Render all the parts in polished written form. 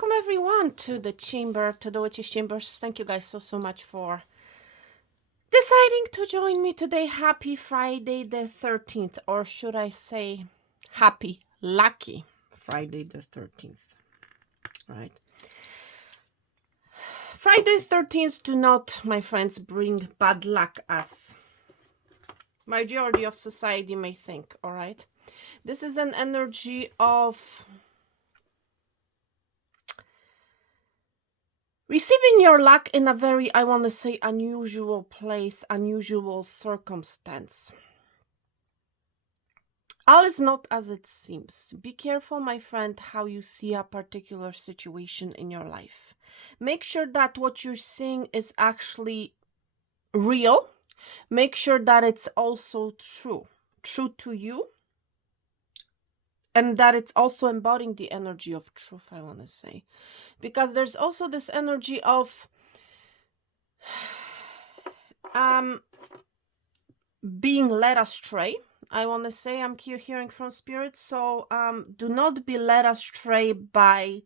welcome everyone to the chamber, to the Witch's Chambers. Thank you guys so much for deciding to join me today. Happy Friday the 13th, or should I say happy lucky Friday the 13th, right? Friday 13th do not, my friends, bring bad luck as majority of society may think, all right? This is an energy of receiving your luck in a very, I want to say, unusual place, unusual circumstance. All is not as it seems. Be careful, my friend, how you see a particular situation in your life. Make sure that what you're seeing is actually real. Make sure that it's also true to you, and that it's also embodying the energy of truth, I want to say. Because there's also this energy of being led astray, I want to say. I'm hearing from spirit. So do not be led astray by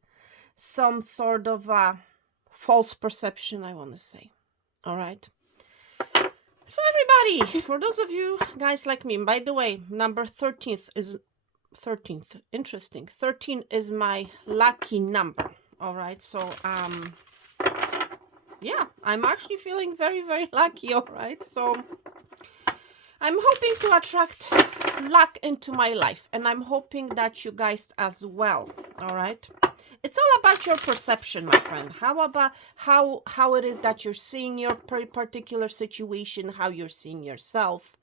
some sort of a false perception, I want to say. All right. So everybody, for those of you guys like me, by the way, number 13th is 13th. Interesting. 13 is my lucky number. All right. So yeah, I'm actually feeling very lucky. All right. So I'm hoping to attract luck into my life, and I'm hoping that you guys as well. All right. It's all about your perception, my friend. How about how it is that you're seeing your particular situation, how you're seeing yourself.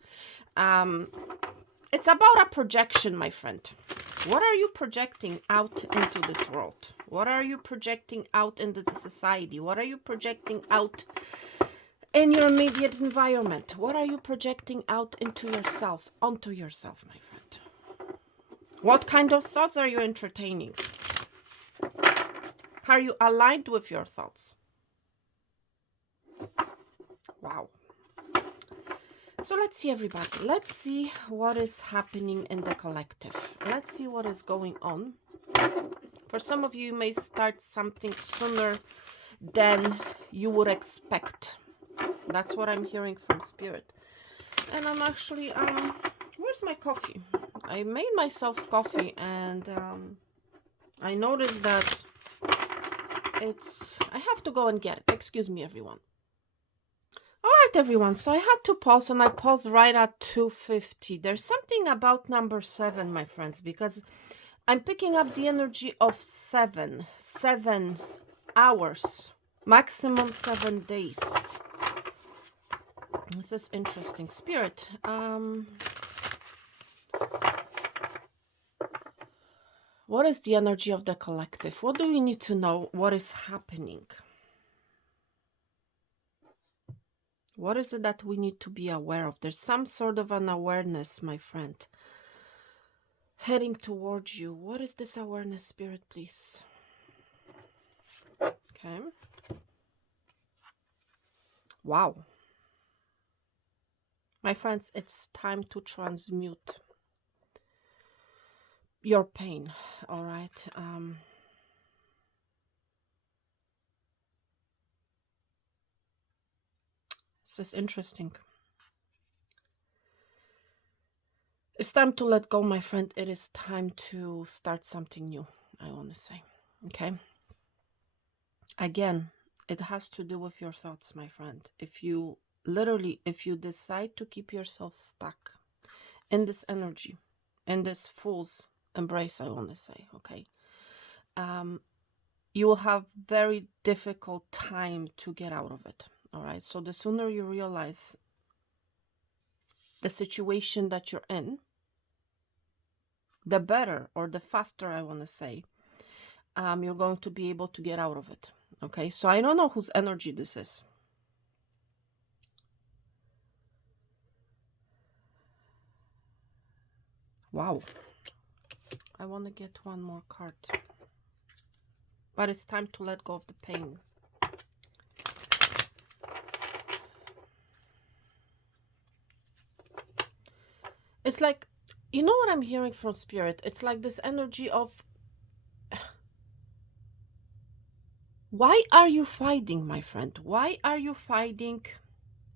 It's about a projection, my friend. What are you projecting out into this world? What are you projecting out into the society? What are you projecting out in your immediate environment? What are you projecting out into yourself, onto yourself, my friend? What kind of thoughts are you entertaining? Are you aligned with your thoughts? Wow. So let's see, everybody. Let's see what is happening in the collective. Let's see what is going on. For some of you, you may start something sooner than you would expect. That's what I'm hearing from spirit. And I'm actually, where's my coffee? I made myself coffee, and I noticed that I have to go and get it. Excuse me, everyone. All right, everyone. So I had to pause, and I paused right at 2:50. There's something about number 7, my friends, because I'm picking up the energy of 7 hours, maximum 7 days. This is interesting. Spirit, what is the energy of the collective? What do we need to know? What is happening? What is it that we need to be aware of? There's some sort of an awareness, my friend, heading towards you. What is this awareness, spirit, please? Okay. Wow. My friends, it's time to transmute your pain, all right? This is interesting. It's time to let go, my friend. It is time to start something new, I want to say. Okay? Again, it has to do with your thoughts, my friend. If you decide to keep yourself stuck in this energy, in this fool's embrace, I want to say, okay? You will have very difficult time to get out of it. All right. So the sooner you realize the situation that you're in, the better, or the faster, I want to say, you're going to be able to get out of it. Okay. So I don't know whose energy this is. Wow. I want to get one more card. But it's time to let go of the pain. It's like, you know what I'm hearing from spirit? It's like this energy of Why are you fighting, my friend? Why are you fighting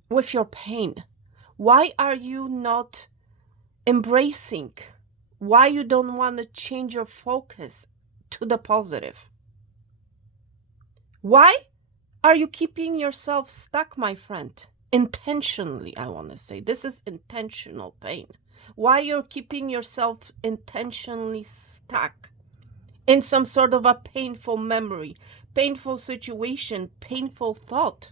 with your pain? Why are you not embracing? Why you don't want to change your focus to the positive? Why are you keeping yourself stuck, my friend? Intentionally, I want to say. This is intentional pain. Why you're keeping yourself intentionally stuck in some sort of a painful memory, painful situation, painful thought?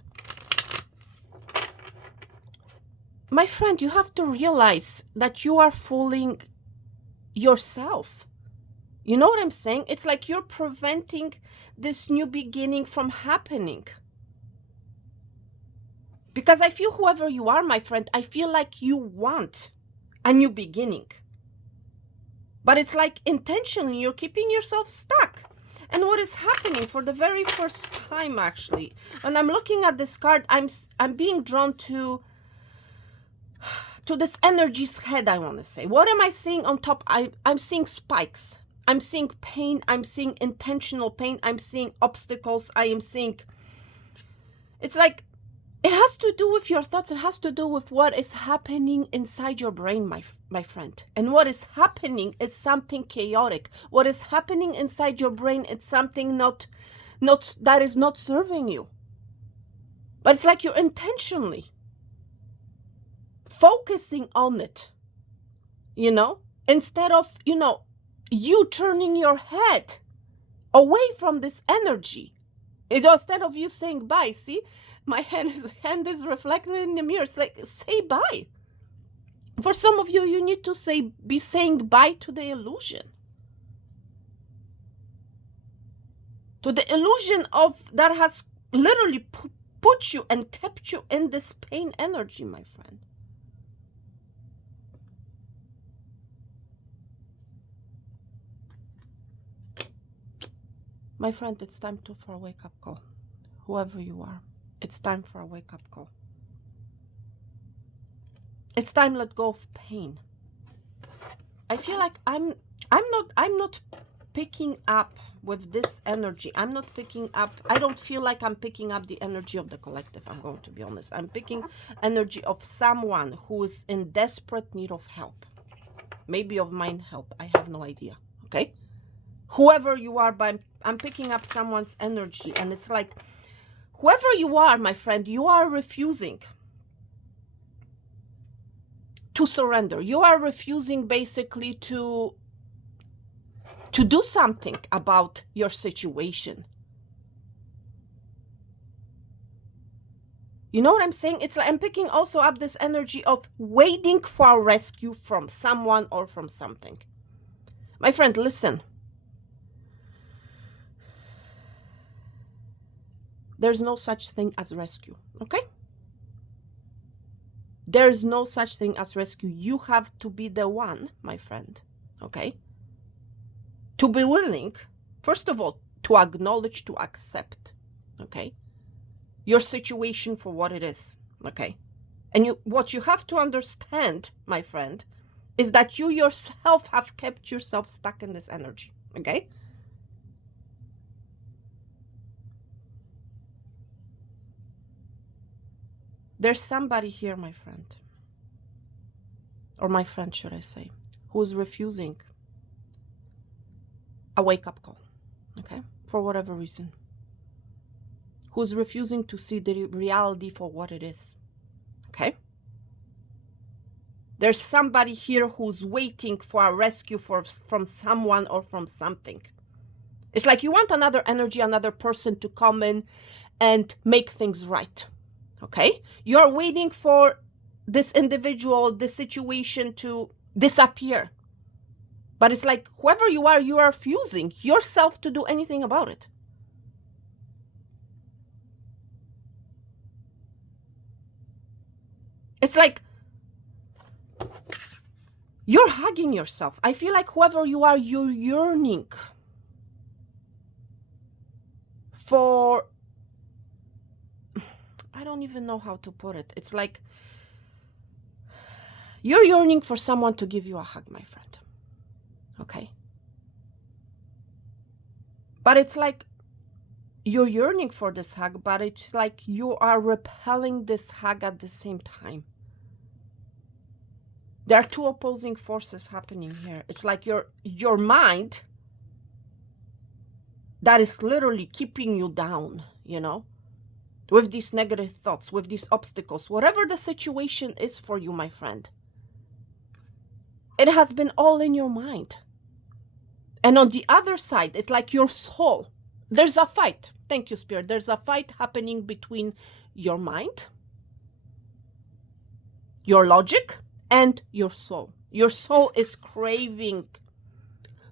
My friend, you have to realize that you are fooling yourself. You know what I'm saying? It's like you're preventing this new beginning from happening. Because I feel whoever you are, my friend, I feel like you want a new beginning. But it's like intentionally you're keeping yourself stuck. And what is happening for the very first time, actually, when I'm looking at this card, I'm being drawn to this energy's head, I want to say. What am I seeing on top? I'm seeing spikes. I'm seeing pain. I'm seeing intentional pain. I'm seeing obstacles. I am seeing... It's like it has to do with your thoughts. It has to do with what is happening inside your brain, my friend. And what is happening is something chaotic. What is happening inside your brain is something not that is not serving you. But it's like you're intentionally focusing on it, you know, instead of, you know, you turning your head away from this energy. Instead of you saying bye, see, my hand is reflected in the mirror. It's like, say bye. For some of you, you need to be saying bye to the illusion. To the illusion of that has literally put you and kept you in this pain energy, my friend. My friend, it's time for a wake-up call. Whoever you are, it's time for a wake-up call. It's time to let go of pain. I feel like I'm not picking up with this energy. I'm not picking up. I don't feel like I'm picking up the energy of the collective. I'm going to be honest. I'm picking energy of someone who is in desperate need of help. Maybe of mine help. I have no idea. Okay? Whoever you are, but I'm picking up someone's energy, and it's like, whoever you are, my friend, you are refusing to surrender. You are refusing basically to do something about your situation. You know what I'm saying? It's like I'm picking also up this energy of waiting for a rescue from someone or from something. My friend, listen. There's no such thing as rescue, okay? There's no such thing as rescue. You have to be the one, my friend, okay? To be willing, first of all, to acknowledge, to accept, okay? Your situation for what it is, okay? And what you have to understand, my friend, is that you yourself have kept yourself stuck in this energy, okay? There's somebody here, my friend, or my friend, should I say, who's refusing a wake-up call, okay, for whatever reason, who's refusing to see the reality for what it is, okay? There's somebody here who's waiting for a rescue from someone or from something. It's like you want another energy, another person to come in and make things right. Okay? You're waiting for this individual, this situation to disappear. But it's like whoever you are refusing yourself to do anything about it. It's like you're hugging yourself. I feel like whoever you are, you're yearning for... I don't even know how to put it. It's like you're yearning for someone to give you a hug, my friend. Okay? But it's like you're yearning for this hug, but it's like you are repelling this hug at the same time. There are two opposing forces happening here. It's like your mind that is literally keeping you down, you know, with these negative thoughts, with these obstacles, whatever the situation is for you, my friend. It has been all in your mind. And on the other side, it's like your soul. There's a fight. Thank you, Spirit. There's a fight happening between your mind, your logic, and your soul. Your soul is craving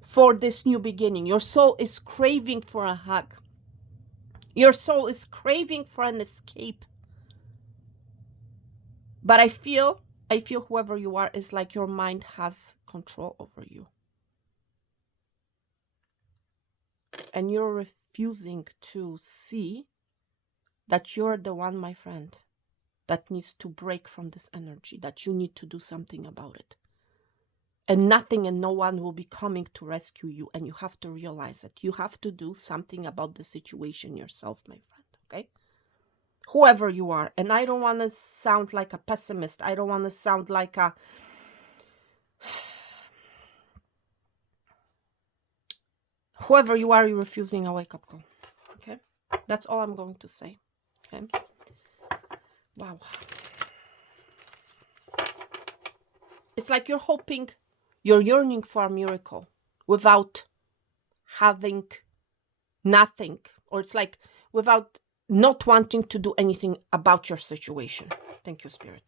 for this new beginning. Your soul is craving for a hug. Your soul is craving for an escape. But I feel whoever you are is like your mind has control over you. And you're refusing to see that you're the one, my friend, that needs to break from this energy, that you need to do something about it. And nothing and no one will be coming to rescue you. And you have to realize it. You have to do something about the situation yourself, my friend, okay? Whoever you are. And I don't want to sound like a pessimist. I don't want to sound like a... Whoever you are, you're refusing a wake-up call, okay? That's all I'm going to say, okay? Wow. It's like you're hoping, you're yearning for a miracle without having nothing. Or it's like without not wanting to do anything about your situation. Thank you, Spirit.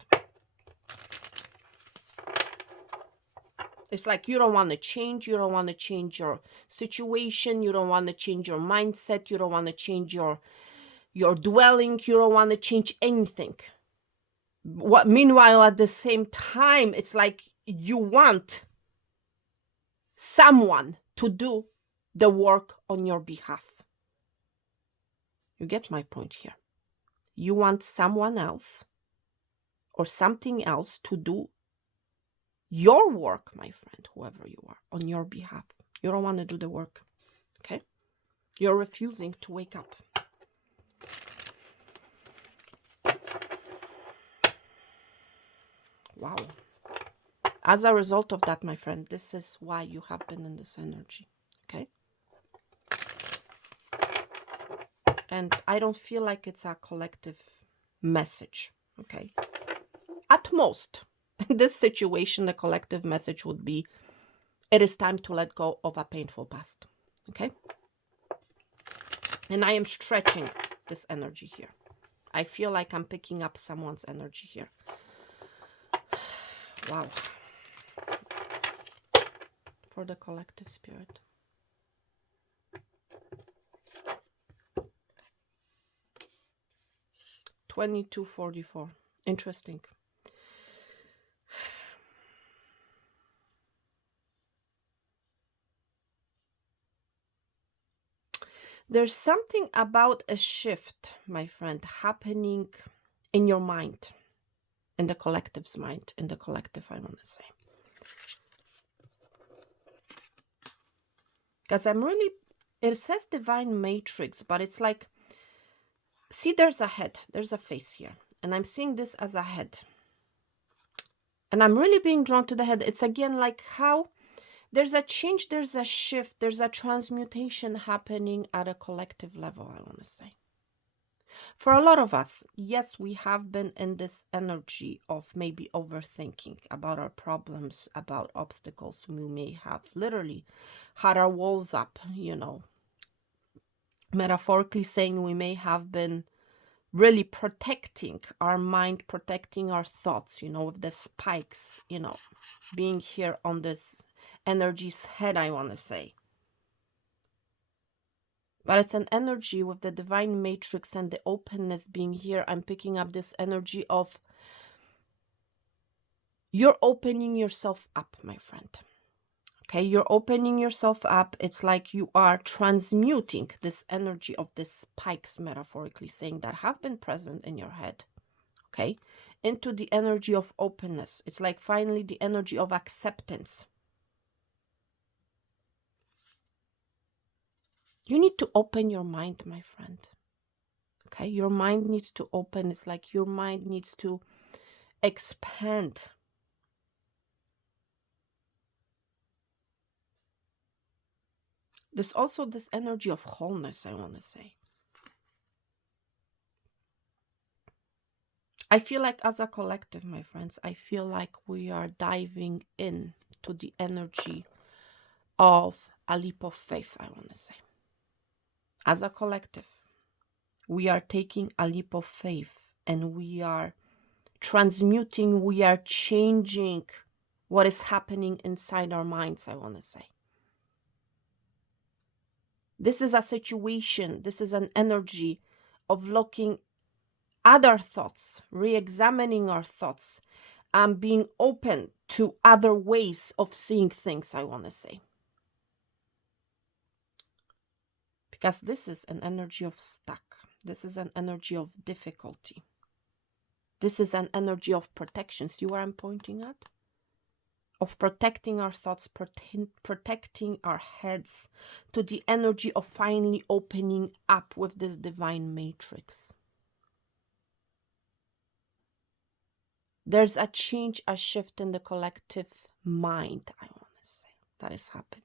It's like you don't want to change. You don't want to change your situation. You don't want to change your mindset. You don't want to change your dwelling. You don't want to change anything. Meanwhile, at the same time, it's like you want someone to do the work on your behalf. You get my point here. You want someone else or something else to do your work, my friend, whoever you are, on your behalf. You don't want to do the work, okay? You're refusing to wake up. Wow. As a result of that, my friend, this is why you have been in this energy, okay? And I don't feel like it's a collective message, okay? At most, in this situation, the collective message would be, it is time to let go of a painful past, okay? And I am stretching this energy here. I feel like I'm picking up someone's energy here. Wow. For the collective spirit. $22.44. Interesting. There's something about a shift, my friend, happening in your mind, in the collective's mind, in the collective, I want to say. Because I'm really, it says divine matrix, but it's like, see, there's a head, there's a face here, and I'm seeing this as a head. And I'm really being drawn to the head. It's again like how there's a change, there's a shift, there's a transmutation happening at a collective level, I want to say. For a lot of us, yes, we have been in this energy of maybe overthinking about our problems, about obstacles. We may have literally had our walls up, you know, metaphorically saying we may have been really protecting our mind, protecting our thoughts, you know, with the spikes, you know, being here on this energy's head, I want to say. But it's an energy with the divine matrix and the openness being here. I'm picking up this energy of you're opening yourself up, my friend. Okay, you're opening yourself up. It's like you are transmuting this energy of the spikes, metaphorically saying, that have been present in your head, okay, into the energy of openness. It's like finally the energy of acceptance. You need to open your mind, my friend. Okay, your mind needs to open. It's like your mind needs to expand. There's also this energy of wholeness, I want to say. I feel like as a collective, my friends, I feel like we are diving in to the energy of a leap of faith, I want to say. As a collective, we are taking a leap of faith and we are transmuting, we are changing what is happening inside our minds, I want to say. This is a situation, this is an energy of looking at our thoughts, re-examining our thoughts, and being open to other ways of seeing things, I want to say. Because this is an energy of stuck. This is an energy of difficulty. This is an energy of protection. See where I'm pointing at? Of protecting our thoughts, protecting our heads, to the energy of finally opening up with this divine matrix. There's a change, a shift in the collective mind, I want to say, that is happening.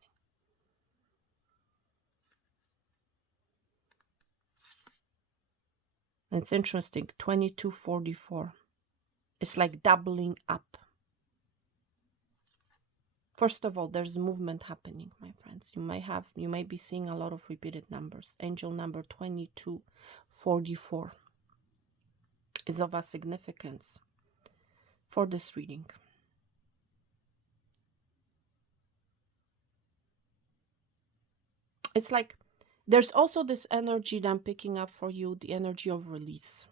It's interesting, 2244. It's like doubling up. First of all, there's movement happening, my friends. You may be seeing a lot of repeated numbers. Angel number 2244 is of a significance for this reading. It's like there's also this energy that I'm picking up for you, the energy of release.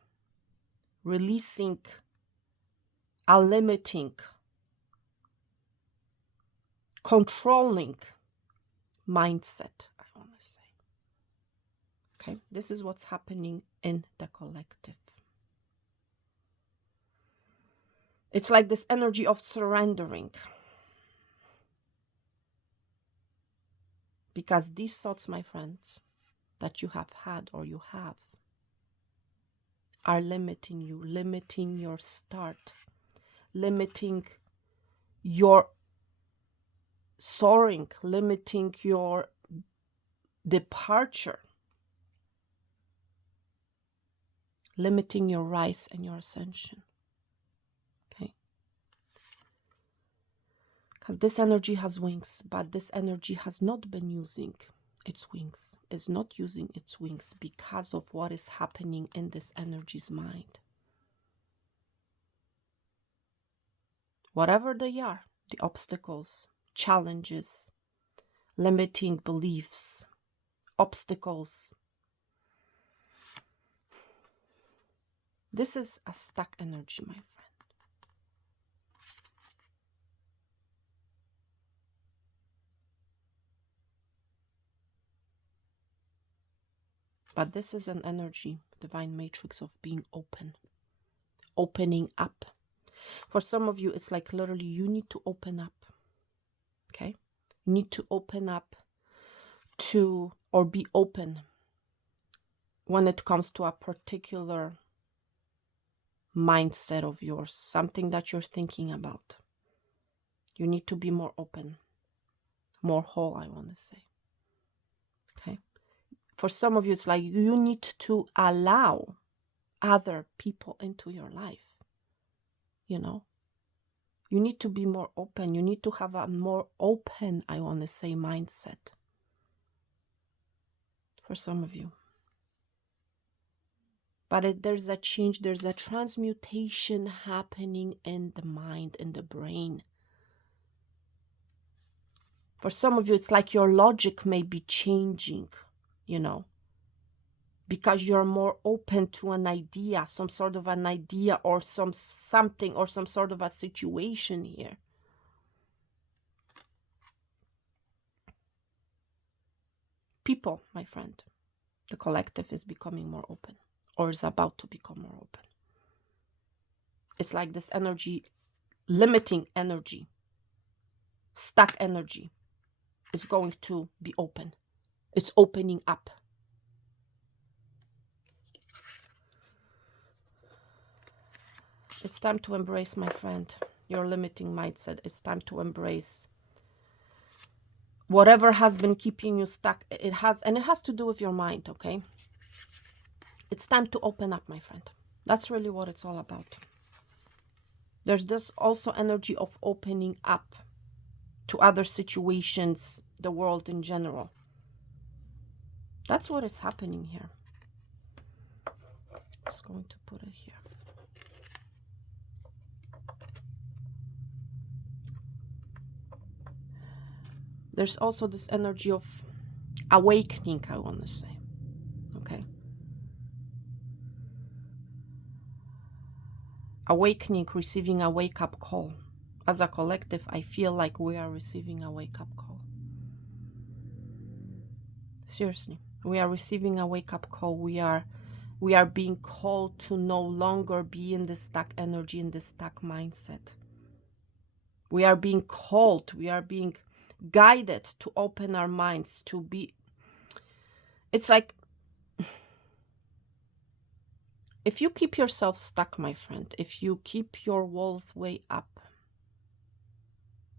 Releasing a limiting, controlling mindset, I want to say. Okay, this is what's happening in the collective. It's like this energy of surrendering. Because these thoughts, my friends, that you have had or you have are limiting you, limiting your start, limiting your soaring, limiting your departure, limiting your rise and your ascension. Okay? Because this energy has wings, but this energy has not been using its wings, is not using its wings because of what is happening in this energy's mind. Whatever they are, the obstacles, challenges, limiting beliefs, obstacles. This is a stuck energy, my friend. But this is an energy, divine matrix, of being open, opening up. For some of you, it's like literally you need to open up. Okay? You need to open up to, or be open when it comes to a particular mindset of yours, something that you're thinking about. You need to be more open, more whole, I want to say. Okay? For some of you, it's like you need to allow other people into your life. You know? You need to be more open. You need to have a more open, I want to say, mindset. For some of you. But there's a change, there's a transmutation happening in the mind, in the brain. For some of you, it's like your logic may be changing, you know, because you're more open to an idea, some sort of an idea or something or some sort of a situation here. People, my friend, the collective is becoming more open, or is about to become more open. It's like this energy, limiting energy, stuck energy, is going to be open. It's opening up. It's time to embrace, my friend, your limiting mindset. It's time to embrace whatever has been keeping you stuck. It has to do with your mind, okay? It's time to open up, my friend. That's really what it's all about. There's this also energy of opening up to other situations, the world in general. That's what is happening here. I'm just going to put it here. There's also this energy of awakening, I want to say. Okay. Awakening, receiving a wake-up call. As a collective, I feel like we are receiving a wake-up call. Seriously, we are receiving a wake-up call. We are being called to no longer be in the stuck energy, in the stuck mindset. We are being called, we are being guided to open our minds, to be... It's like, if you keep yourself stuck, my friend, if you keep your walls way up,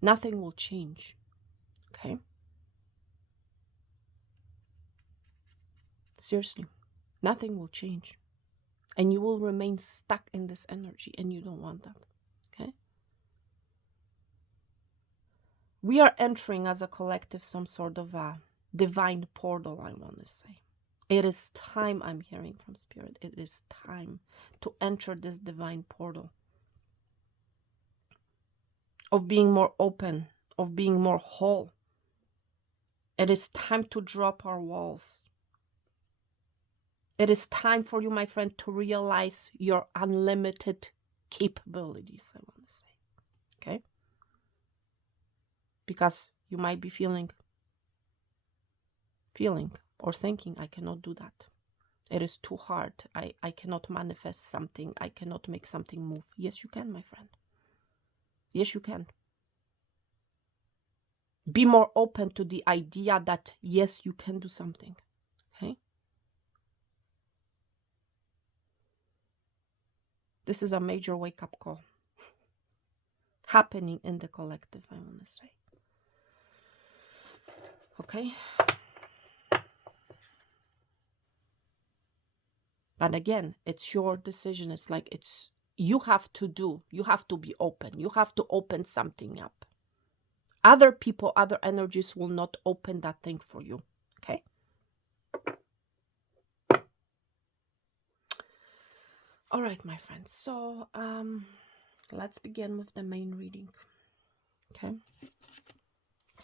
nothing will change, okay? Seriously, nothing will change. And you will remain stuck in this energy, and you don't want that, okay? We are entering as a collective some sort of a divine portal, I want to say. It is time, I'm hearing from Spirit, it is time to enter this divine portal. Of being more open, of being more whole. It is time to drop our walls. It is time for you, my friend, to realize your unlimited capabilities, I want to say. Okay? Because you might be feeling or thinking, I cannot do that. It is too hard. I cannot manifest something. I cannot make something move. Yes, you can, my friend. Yes, you can. Be more open to the idea that, yes, you can do something. Okay? This is a major wake-up call happening in the collective, I want to say. Okay? But again, it's your decision. It's like you have to be open. You have to open something up. Other people, other energies will not open that thing for you. Okay? All right, my friends. So let's begin with the main reading. Okay?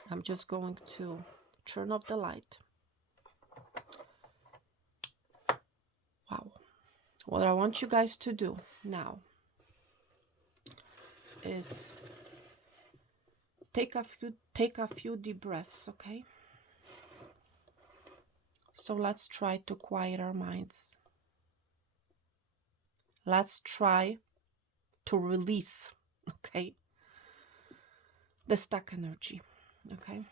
I'm just going to turn off the light. Wow. What I want you guys to do now is take a few deep breaths, okay? So let's try to quiet our minds. Let's try to release, okay, the stuck energy, okay?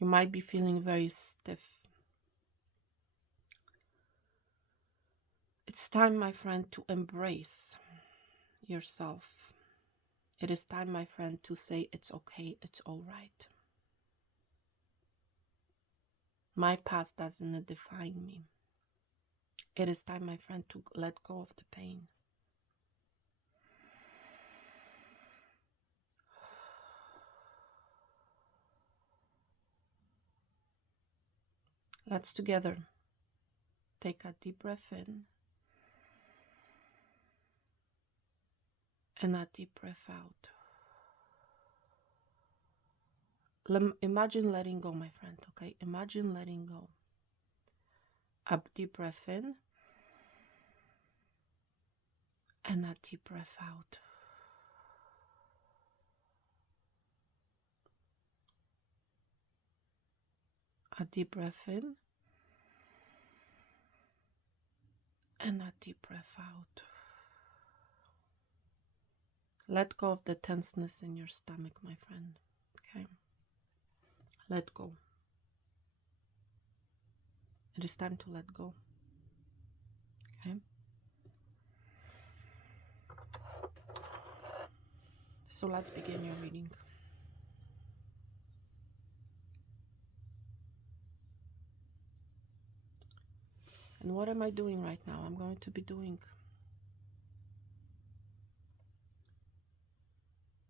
You might be feeling very stiff. It's time, my friend, to embrace yourself. It is time, my friend, to say it's okay, it's all right. My past doesn't define me. It is time, my friend, to let go of the pain. Let's together take a deep breath in and a deep breath out. Imagine letting go, my friend, okay? Imagine letting go. A deep breath in and a deep breath out. A deep breath in and a deep breath out. Let go of the tenseness in your stomach, my friend. Okay? Let go. It is time to let go. Okay? So let's begin your reading. And what am I doing right now? I'm going to be doing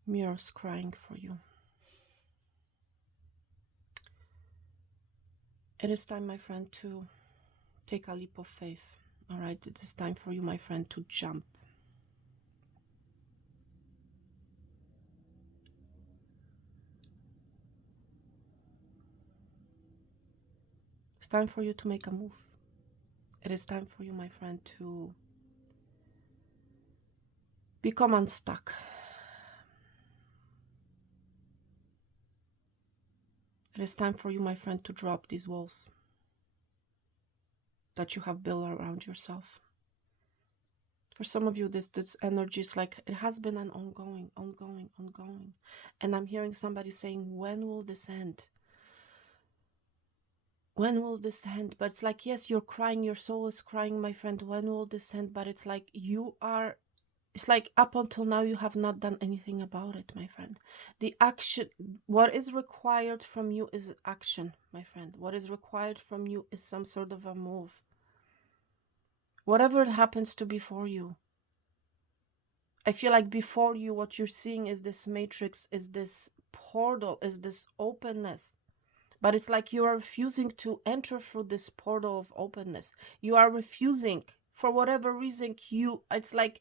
mirrors crying for you. It is time, my friend, to take a leap of faith. All right, it is time for you, my friend, to jump. It's time for you to make a move. It is time for you, my friend, to become unstuck. It is time for you, my friend, to drop these walls that you have built around yourself. For some of you, this energy is like, it has been an ongoing. And I'm hearing somebody saying, when will this end? When will this end? But it's like, yes, you're crying, your soul is crying, my friend, when will this end? But it's like it's like up until now, you have not done anything about it, my friend. The action, what is required from you is action, my friend. What is required from you is some sort of a move. Whatever it happens to be for you. I feel like before you, what you're seeing is this matrix, is this portal, is this openness. But it's like you are refusing to enter through this portal of openness. You are refusing, for whatever reason, it's like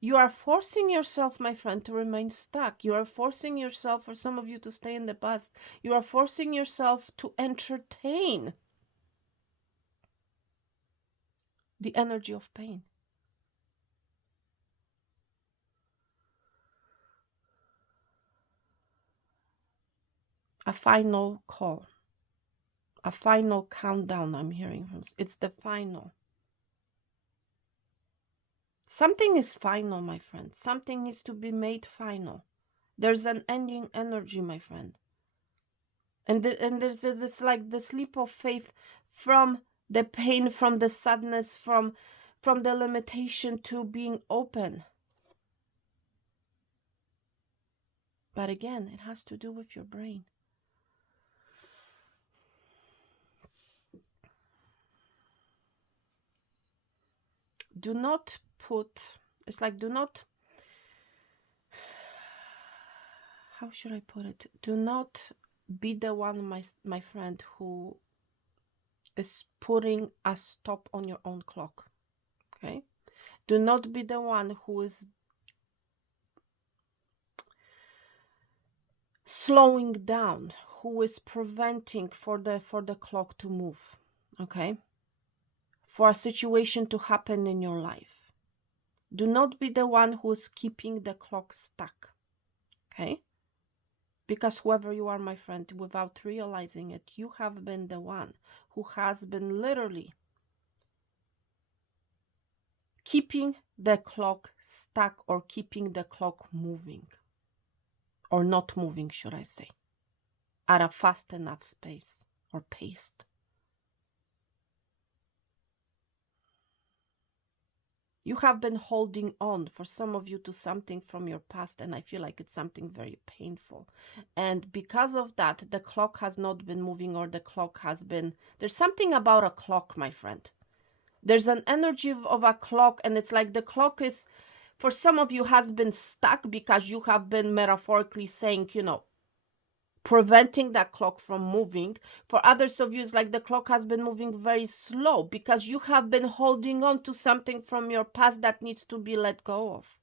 you are forcing yourself, my friend, to remain stuck. You are forcing yourself, for some of you, to stay in the past. You are forcing yourself to entertain the energy of pain. A final call. A final countdown I'm hearing from. It's the final. Something is final, my friend. Something needs to be made final. There's an ending energy, my friend. And there's this like this leap of faith from the pain, from the sadness, from the limitation to being open. But again, it has to do with your brain. Do not put, it's like, do not, how should I put it? Do not be the one, my friend, who is putting a stop on your own clock. Okay? Do not be the one who is slowing down, who is preventing for the clock to move. Okay? For a situation to happen in your life. Do not be the one who is keeping the clock stuck. Okay? Because whoever you are, my friend, without realizing it, you have been the one who has been literally keeping the clock stuck, or keeping the clock moving. Or not moving, should I say. At a fast enough pace or pace. You have been holding on, for some of you, to something from your past, and I feel like it's something very painful. And because of that, the clock has not been moving, or the clock has been... There's something about a clock, my friend. There's an energy of a clock, and it's like the clock is, for some of you, has been stuck because you have been metaphorically saying, preventing that clock from moving. For others of you, it's like the clock has been moving very slow because you have been holding on to something from your past that needs to be let go of.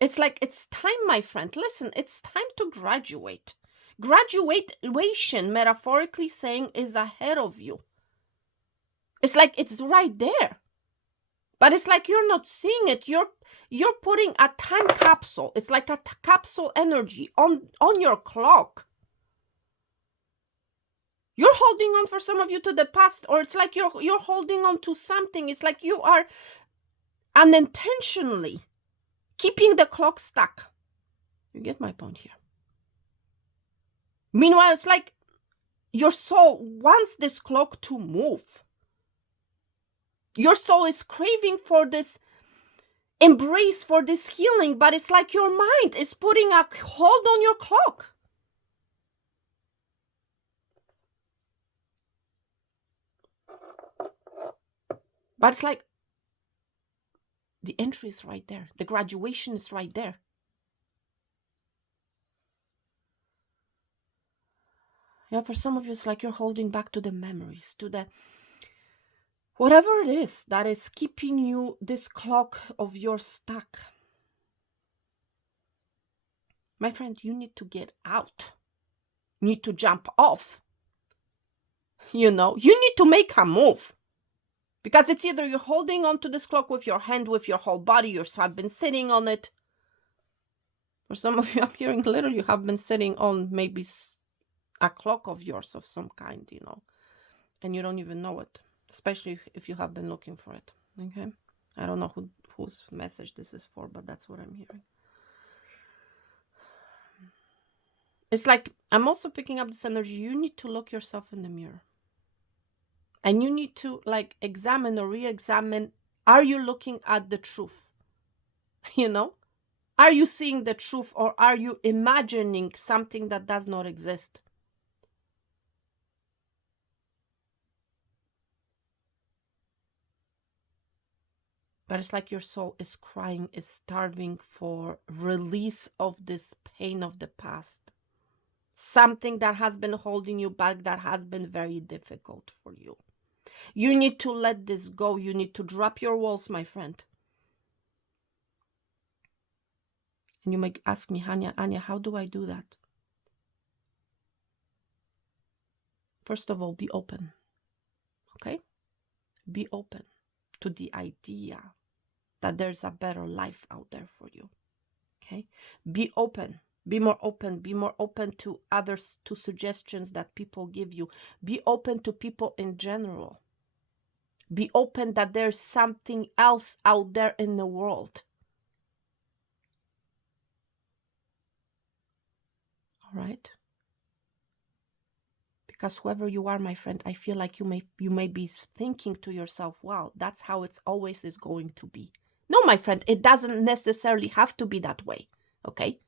It's like, it's time, my friend. Listen, it's time to graduate. Graduation, metaphorically saying, is ahead of you. It's like it's right there. But it's like you're not seeing it. You're putting a time capsule. It's like a capsule energy on your clock. You're holding on, for some of you, to the past, or it's like you're holding on to something. It's like you are unintentionally keeping the clock stuck. You get my point here. Meanwhile, it's like your soul wants this clock to move. Your soul is craving for this embrace, for this healing, but it's like your mind is putting a hold on your clock. But it's like the entry is right there. The graduation is right there. Yeah, for some of you, it's like you're holding back to the memories, to the whatever it is that is keeping you, this clock of yours stuck. My friend, you need to get out. You need to jump off. You need to make a move. Because it's either you're holding on to this clock with your hand, with your whole body, you have been sitting on it. For some of you, I'm hearing literally you have been sitting on maybe a clock of yours of some kind, and you don't even know it, especially if you have been looking for it, okay? I don't know whose message this is for, but that's what I'm hearing. It's like, I'm also picking up this energy. You need to look yourself in the mirror. And you need to examine or re-examine, are you looking at the truth? Are you seeing the truth, or are you imagining something that does not exist? But it's like your soul is crying, is starving for release of this pain of the past. Something that has been holding you back, that has been very difficult for you. You need to let this go. You need to drop your walls, my friend. And you may ask me, Anya, how do I do that? First of all, be open. Okay? Be open to the idea that there's a better life out there for you. Okay? Be open. Be more open. Be more open to others, to suggestions that people give you. Be open to people in general. Be open that there's something else out there in the world. All right? Because whoever you are, my friend, I feel like you may be thinking to yourself, wow, that's how it's always is going to be. No, my friend, it doesn't necessarily have to be that way, okay?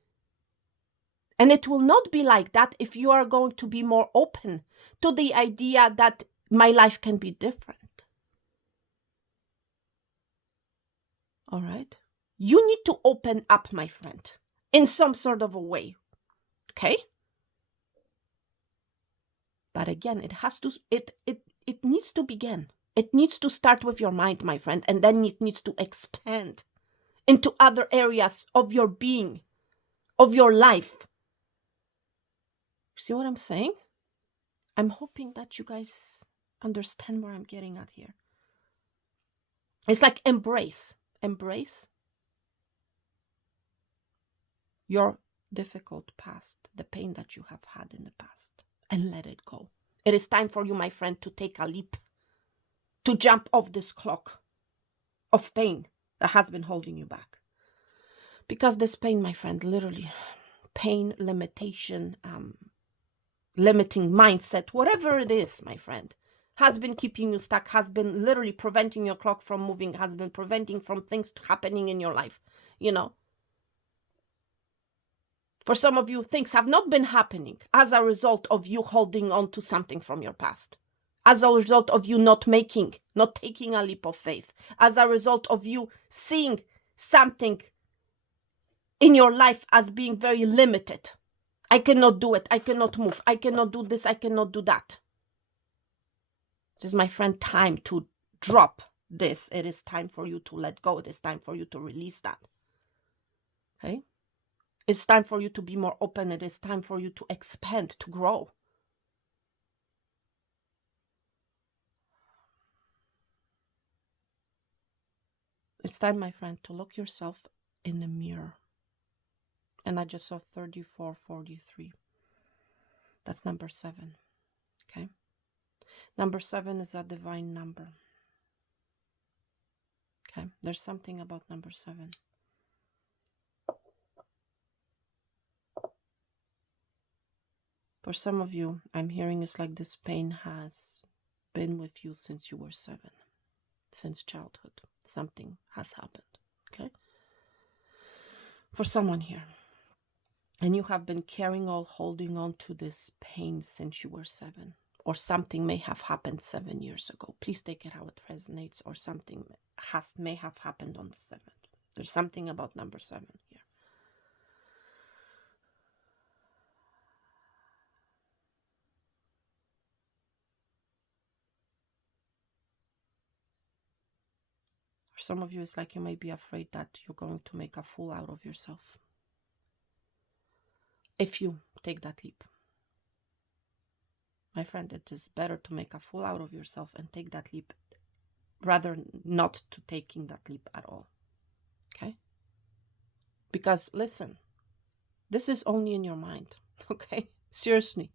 And it will not be like that if you are going to be more open to the idea that my life can be different. All right? You need to open up, my friend, in some sort of a way, okay? But again, it needs to begin. It needs to start with your mind, my friend, and then it needs to expand into other areas of your being, of your life. See what I'm saying? I'm hoping that you guys understand where I'm getting at here. It's like embrace your difficult past, the pain that you have had in the past, and let it go. It is time for you, my friend, to take a leap, to jump off this clock of pain that has been holding you back. Because this pain, my friend, literally, pain, limitation, limiting mindset, whatever it is, my friend, has been keeping you stuck, has been literally preventing your clock from moving, has been preventing from things happening in your life, For some of you, things have not been happening as a result of you holding on to something from your past, as a result of you not taking a leap of faith, as a result of you seeing something in your life as being very limited. I cannot do it. I cannot move. I cannot do this. I cannot do that. It is, my friend, time to drop this. It is time for you to let go. It is time for you to release that. Okay? It's time for you to be more open. It is time for you to expand, to grow. It's time, my friend, to look yourself in the mirror. And I just saw 3443. That's number 7. Okay? Number 7 is a divine number. Okay, there's something about number 7. For some of you, I'm hearing it's like this pain has been with you since you were 7, since childhood. Something has happened, okay? For someone here. And you have been carrying on, holding on to this pain since you were 7. Or something may have happened 7 years ago. Please take it how it resonates. Or something may have happened on the 7th. There's something about number 7 here. For some of you, it's like you may be afraid that you're going to make a fool out of yourself. If you take that leap. My friend, it is better to make a fool out of yourself and take that leap rather not to taking that leap at all. Okay? Because listen, this is only in your mind. Okay? Seriously.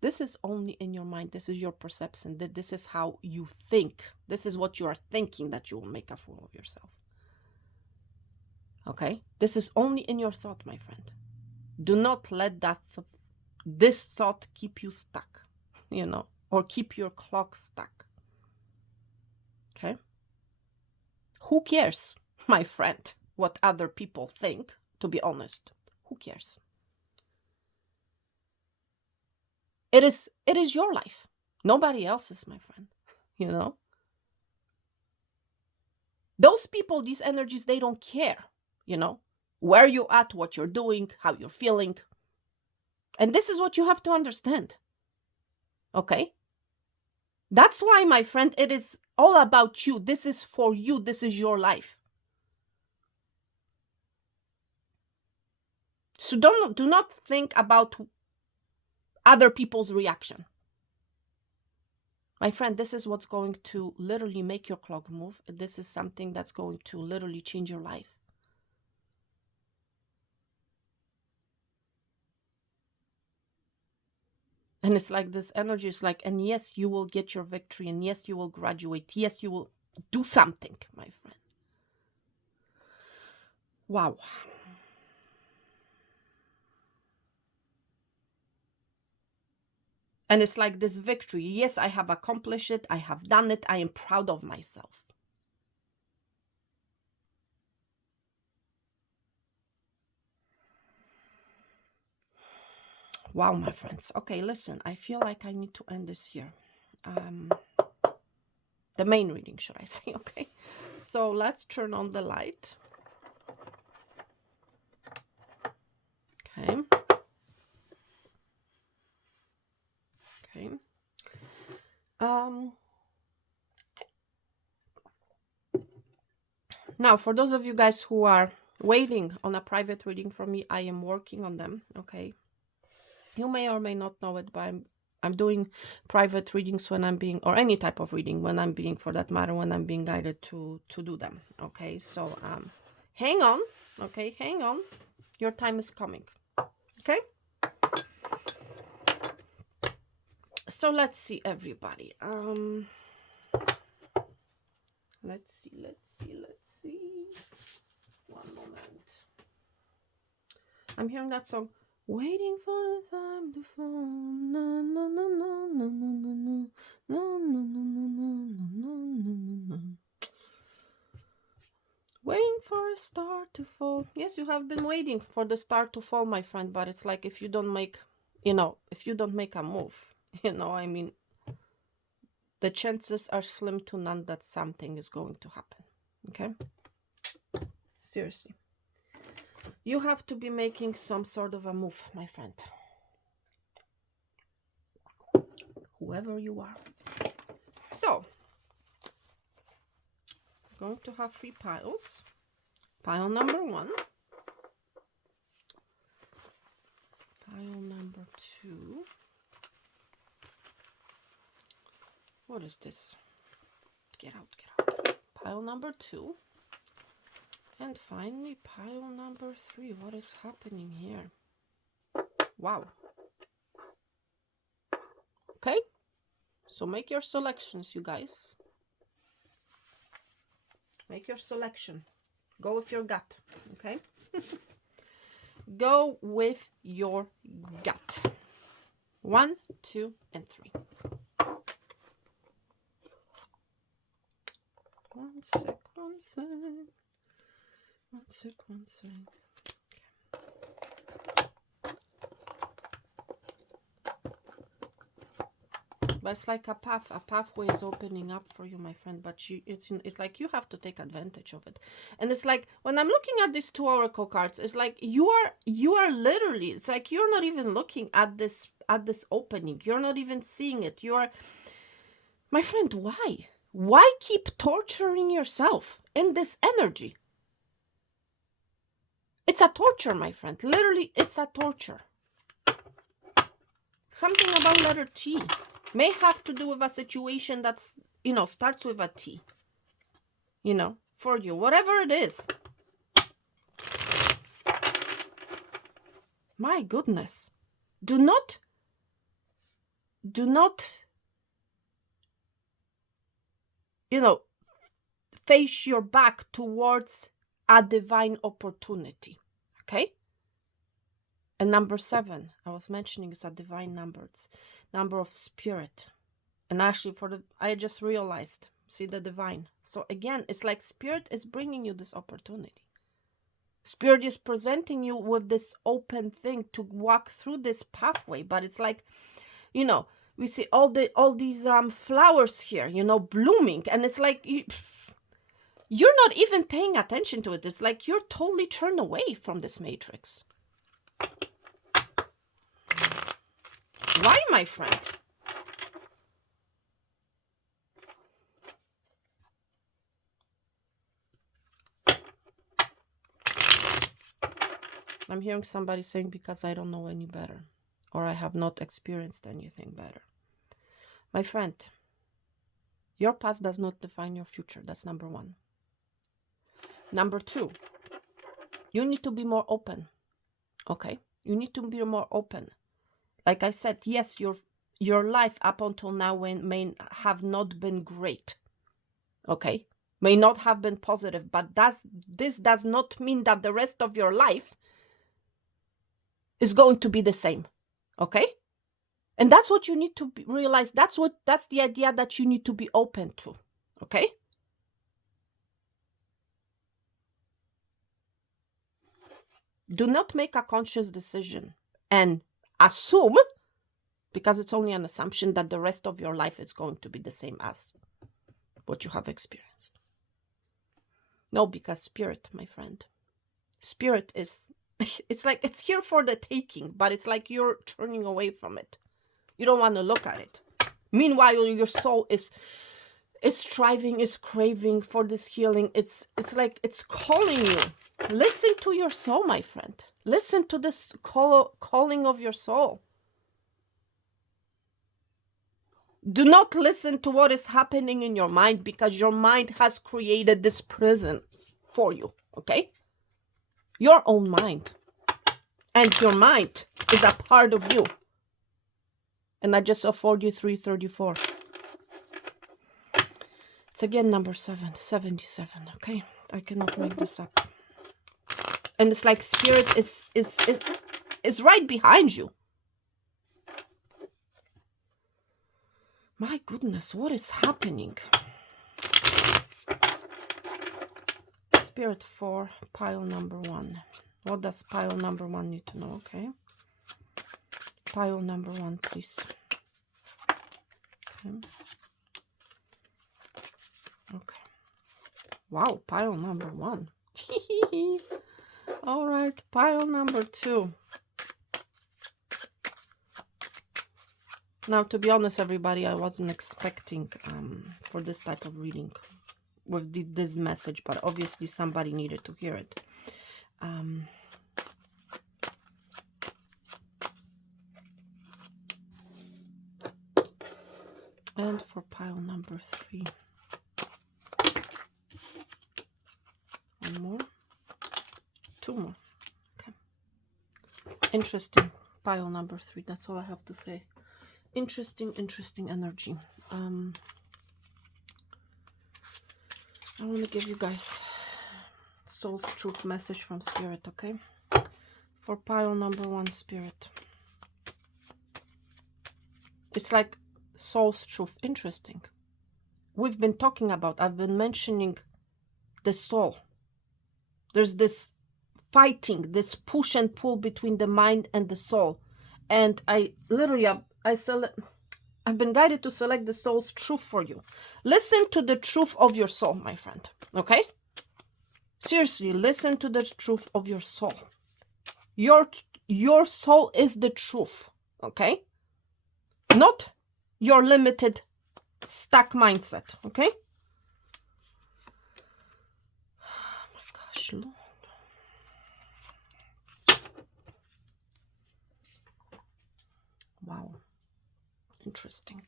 This is only in your mind. This is your perception. That this is how you think. This is what you are thinking, that you will make a fool of yourself. Okay? This is only in your thought, my friend. Do not let this thought keep you stuck, or keep your clock stuck. Okay? Who cares, my friend, what other people think, to be honest? Who cares? It is your life. Nobody else's, my friend. Those people, these energies, they don't care, where you're at, what you're doing, how you're feeling. And this is what you have to understand. Okay? That's why, my friend, it is all about you. This is for you. This is your life. So do not think about other people's reaction. My friend, this is what's going to literally make your clock move. This is something that's going to literally change your life. And it's like this energy is like, and yes, you will get your victory. And yes, you will graduate. Yes, you will do something, my friend. Wow. And it's like this victory. Yes, I have accomplished it. I have done it. I am proud of myself. Wow, my friends. Okay, listen, I feel like I need to end this here. The main reading, should I say, okay? So let's turn on the light. Okay. Okay. Now, for those of you guys who are waiting on a private reading from me, I am working on them, okay? You may or may not know it, but I'm doing private readings when I'm being, or any type of reading when I'm being, for that matter, when I'm being guided to do them, okay? So hang on, okay? Hang on. Your time is coming, okay? So let's see, everybody. Let's see. One moment. I'm hearing that song. Waiting for the time to fall. No, no, no, no, no, no, no, no, no, no, no, no, no, no, no. Waiting for a star to fall. Yes, you have been waiting for the star to fall, my friend. But it's like if you don't make, if you don't make a move, I mean, the chances are slim to none that something is going to happen. Okay? Seriously. You have to be making some sort of a move, my friend. Whoever you are. So, I'm going to have 3 piles. Pile number 1. Pile number 2. What is this? Get out. Pile number 2. And finally, pile number 3. What is happening here? Wow. Okay. So make your selections, you guys. Make your selection. Go with your gut, okay? Go with your gut. 1, 2, and 3. One sec. But it's like a pathway is opening up for you, my friend, but it's like you have to take advantage of it. And it's like when I'm looking at these 2 oracle cards, it's like you are literally, it's like you're not even looking at this opening, you're not even seeing it. You are, my friend, why keep torturing yourself in this energy? It's a torture, my friend. Literally, it's a torture. Something about letter T may have to do with a situation that's, starts with a T. For you, whatever it is. My goodness. Do not face your back towards a divine opportunity. Okay? And number 7, I was mentioning, is a divine number. It's number of spirit. And actually I just realized, see the divine. So again, it's like spirit is bringing you this opportunity. Spirit is presenting you with this open thing to walk through this pathway. But it's like, we see all these flowers here, blooming. And it's like, you're not even paying attention to it. It's like you're totally turned away from this matrix. Why, my friend? I'm hearing somebody saying, because I don't know any better, or I have not experienced anything better. My friend, your past does not define your future. That's number 1. Number 2, you need to be more open. Okay? You need to be more open. Like I said, yes, your life up until now may have not been great. Okay? May not have been positive, but this does not mean that the rest of your life is going to be the same. Okay? And that's what you need to realize. That's the idea that you need to be open to. Okay? Do not make a conscious decision and assume, because it's only an assumption, that the rest of your life is going to be the same as what you have experienced. No, because spirit, my friend, spirit is, it's like it's here for the taking, but it's like you're turning away from it. You don't want to look at it. Meanwhile, your soul is striving, is craving for this healing. It's like it's calling you. Listen to your soul, my friend. Listen to this calling of your soul. Do not listen to what is happening in your mind, because your mind has created this prison for you, okay? Your own mind. And your mind is a part of you. And I just afford you 334. It's again number 77, okay? I cannot make this up. And it's like spirit is right behind you. My goodness, what is happening? Spirit for pile number 1. What does pile number 1 need to know? Okay. Pile number 1, please. Okay. Okay. Wow, pile number 1. All right, pile number 2. Now, to be honest, everybody, I wasn't expecting for this type of reading with this message, but obviously somebody needed to hear it. And for pile number 3. One more. 2 more. Okay. Interesting. Pile number 3. That's all I have to say. Interesting energy. I want to give you guys soul's truth message from Spirit, okay? For pile number 1, Spirit. It's like soul's truth. Interesting. We've been talking about, I've been mentioning the soul. There's this fighting, this push and pull between the mind and the soul. And I literally, I've been guided to select the soul's truth for you. Listen to the truth of your soul, my friend. Okay? Seriously, listen to the truth of your soul. Your soul is the truth. Okay? Not your limited, stuck mindset. Okay? Oh my gosh, Lord. Wow. Interesting.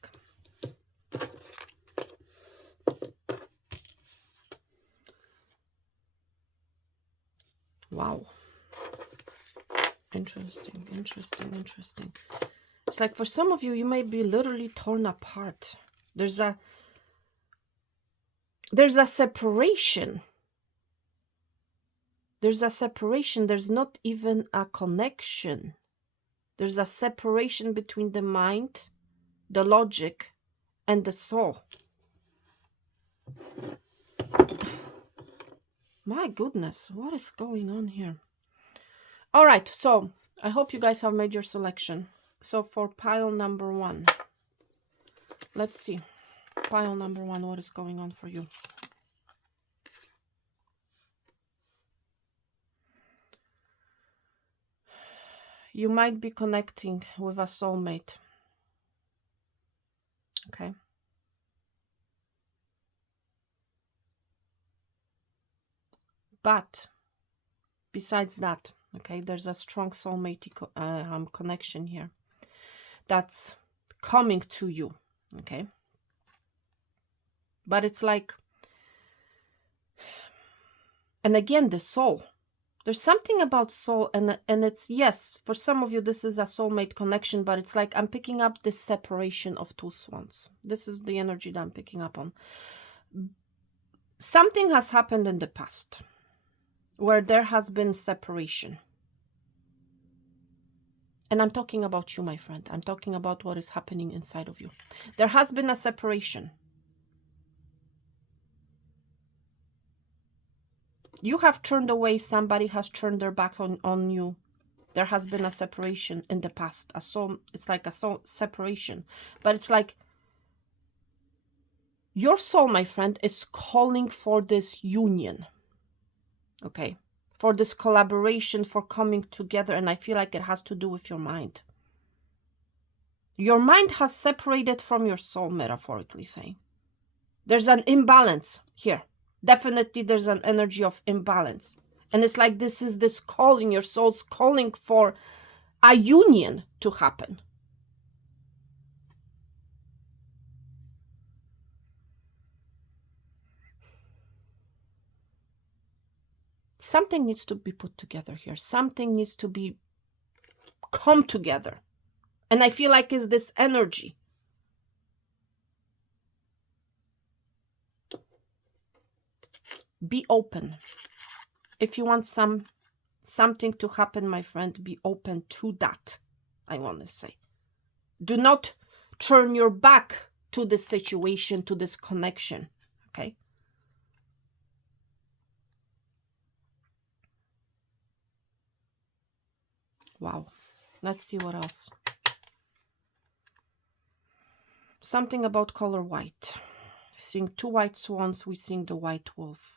Wow. Interesting, interesting, interesting. It's like for some of you, you may be literally torn apart. There's a separation. There's a separation. There's not even a connection. There's a separation between the mind, the logic, and the soul. My goodness, what is going on here? All right, so I hope you guys have made your selection. So for pile number 1, let's see. Pile number 1, what is going on for you? You might be connecting with a soulmate. Okay. But besides that, okay, there's a strong soulmate connection here that's coming to you. Okay. But it's like, and again, the soul. There's something about soul, and it's, yes, for some of you, this is a soulmate connection, but it's like I'm picking up this separation of two swans. This is the energy that I'm picking up on. Something has happened in the past where there has been separation. And I'm talking about you, my friend. I'm talking about what is happening inside of you. There has been a separation. You have turned away, somebody has turned their back on you. There has been a separation in the past. It's like a soul separation. But it's like your soul, my friend, is calling for this union. Okay? For this collaboration, for coming together. And I feel like it has to do with your mind. Your mind has separated from your soul, metaphorically saying. There's an imbalance here. Definitely there's an energy of imbalance. And it's like this is this calling, your soul's calling for a union to happen. Something needs to be put together here. Something needs to be come together. And I feel like it's this energy. Be open. If you want something to happen, my friend, be open to that, I want to say. Do not turn your back to this situation, to this connection, okay? Wow. Let's see what else. Something about color white. Seeing two white swans, we seeing the white wolf.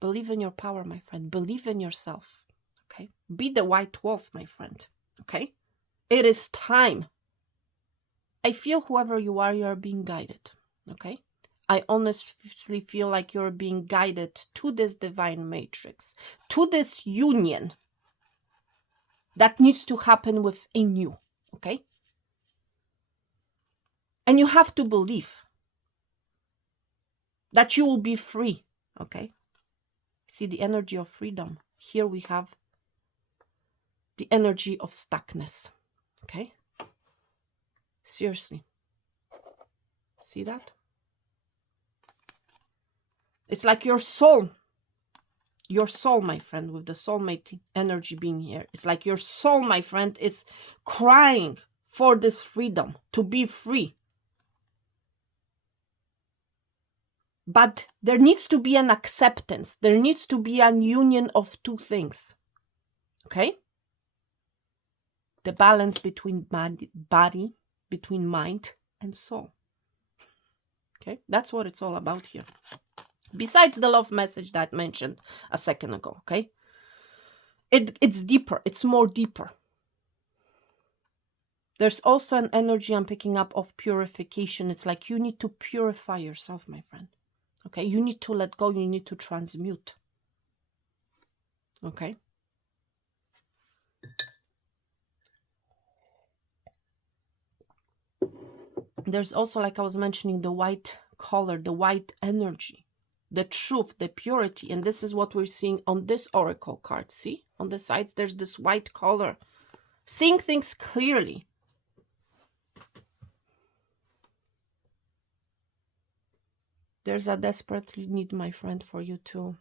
Believe in your power, my friend. Believe in yourself. Okay? Be the white wolf, my friend. Okay? It is time. I feel whoever you are being guided. Okay? I honestly feel like you're being guided to this divine matrix, to this union that needs to happen within you. Okay? And you have to believe that you will be free. Okay? See the energy of freedom. Here we have the energy of stuckness. Okay? Seriously. See that? It's like your soul, my friend, with the soulmate energy being here. It's like your soul, my friend, is crying for this freedom, to be free. But there needs to be an acceptance. There needs to be an union of two things. Okay? The balance between body, between mind and soul. Okay? That's what it's all about here. Besides the love message that I mentioned a second ago. Okay? It's deeper. It's more deeper. There's also an energy I'm picking up of purification. It's like you need to purify yourself, my friend. Okay? You need to let go. You need to transmute. Okay? There's also, like I was mentioning, the white color, the white energy, the truth, the purity. And this is what we're seeing on this oracle card. See? On the sides, there's this white color. Seeing things clearly. There's a desperate need, my friend, for you to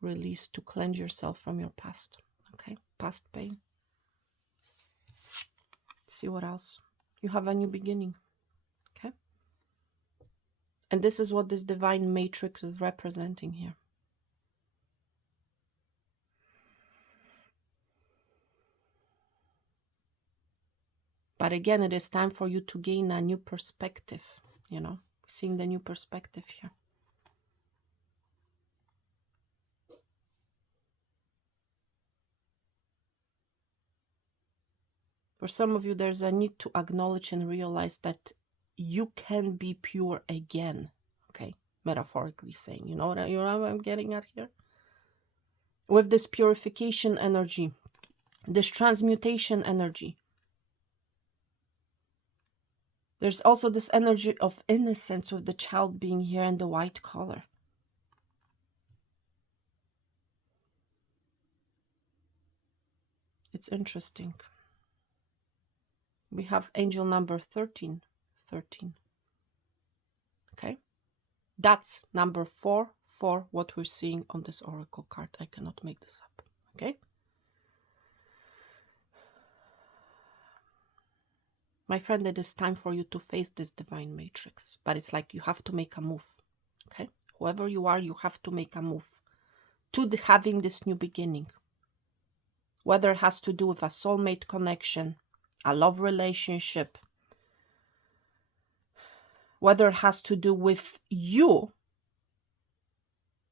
release, to cleanse yourself from your past. Okay? Past pain. Let's see what else. You have a new beginning. Okay? And this is what this divine matrix is representing here. But again, it is time for you to gain a new perspective, you know, seeing the new perspective here. For some of you, there's a need to acknowledge and realize that you can be pure again, okay? Metaphorically saying, you know what I'm getting at here? With this purification energy, this transmutation energy, there's also this energy of innocence with the child being here in the white color. It's interesting. We have angel number 13. Okay? That's number 4 for what we're seeing on this oracle card. I cannot make this up. Okay? My friend, it is time for you to face this divine matrix. But it's like you have to make a move. Okay? Whoever you are, you have to make a move to having this new beginning. Whether it has to do with a soulmate connection, a love relationship, whether it has to do with you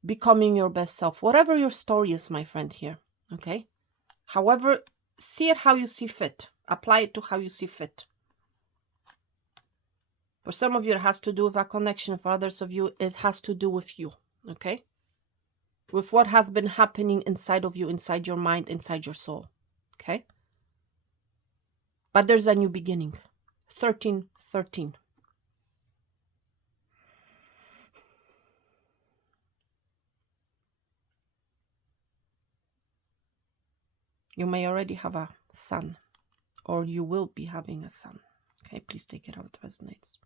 becoming your best self, whatever your story is, my friend, here, okay? However, see it how you see fit. Apply it to how you see fit. For some of you, it has to do with a connection. For others of you, it has to do with you, okay? With what has been happening inside of you, inside your mind, inside your soul, okay? But there's a new beginning. 13. You may already have a son, or you will be having a son. Okay, please take it how it resonates.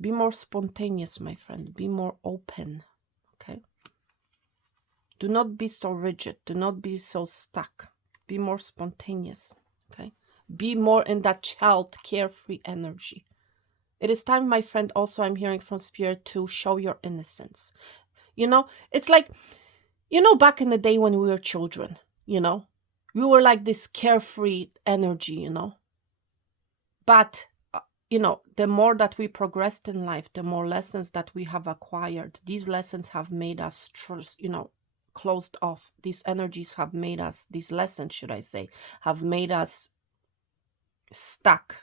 Be more spontaneous, my friend. Be more open. Okay? Do not be so rigid. Do not be so stuck. Be more spontaneous. Okay? Be more in that child carefree energy. It is time, my friend, also I'm hearing from Spirit, to show your innocence. You know, it's like, you know, back in the day when we were children, you know, we were like this carefree energy, you know. But, you know, the more that we progressed in life, the more lessons that we have acquired. These lessons have made us, you know, closed off. These energies have made us, these lessons, should I say, have made us stuck,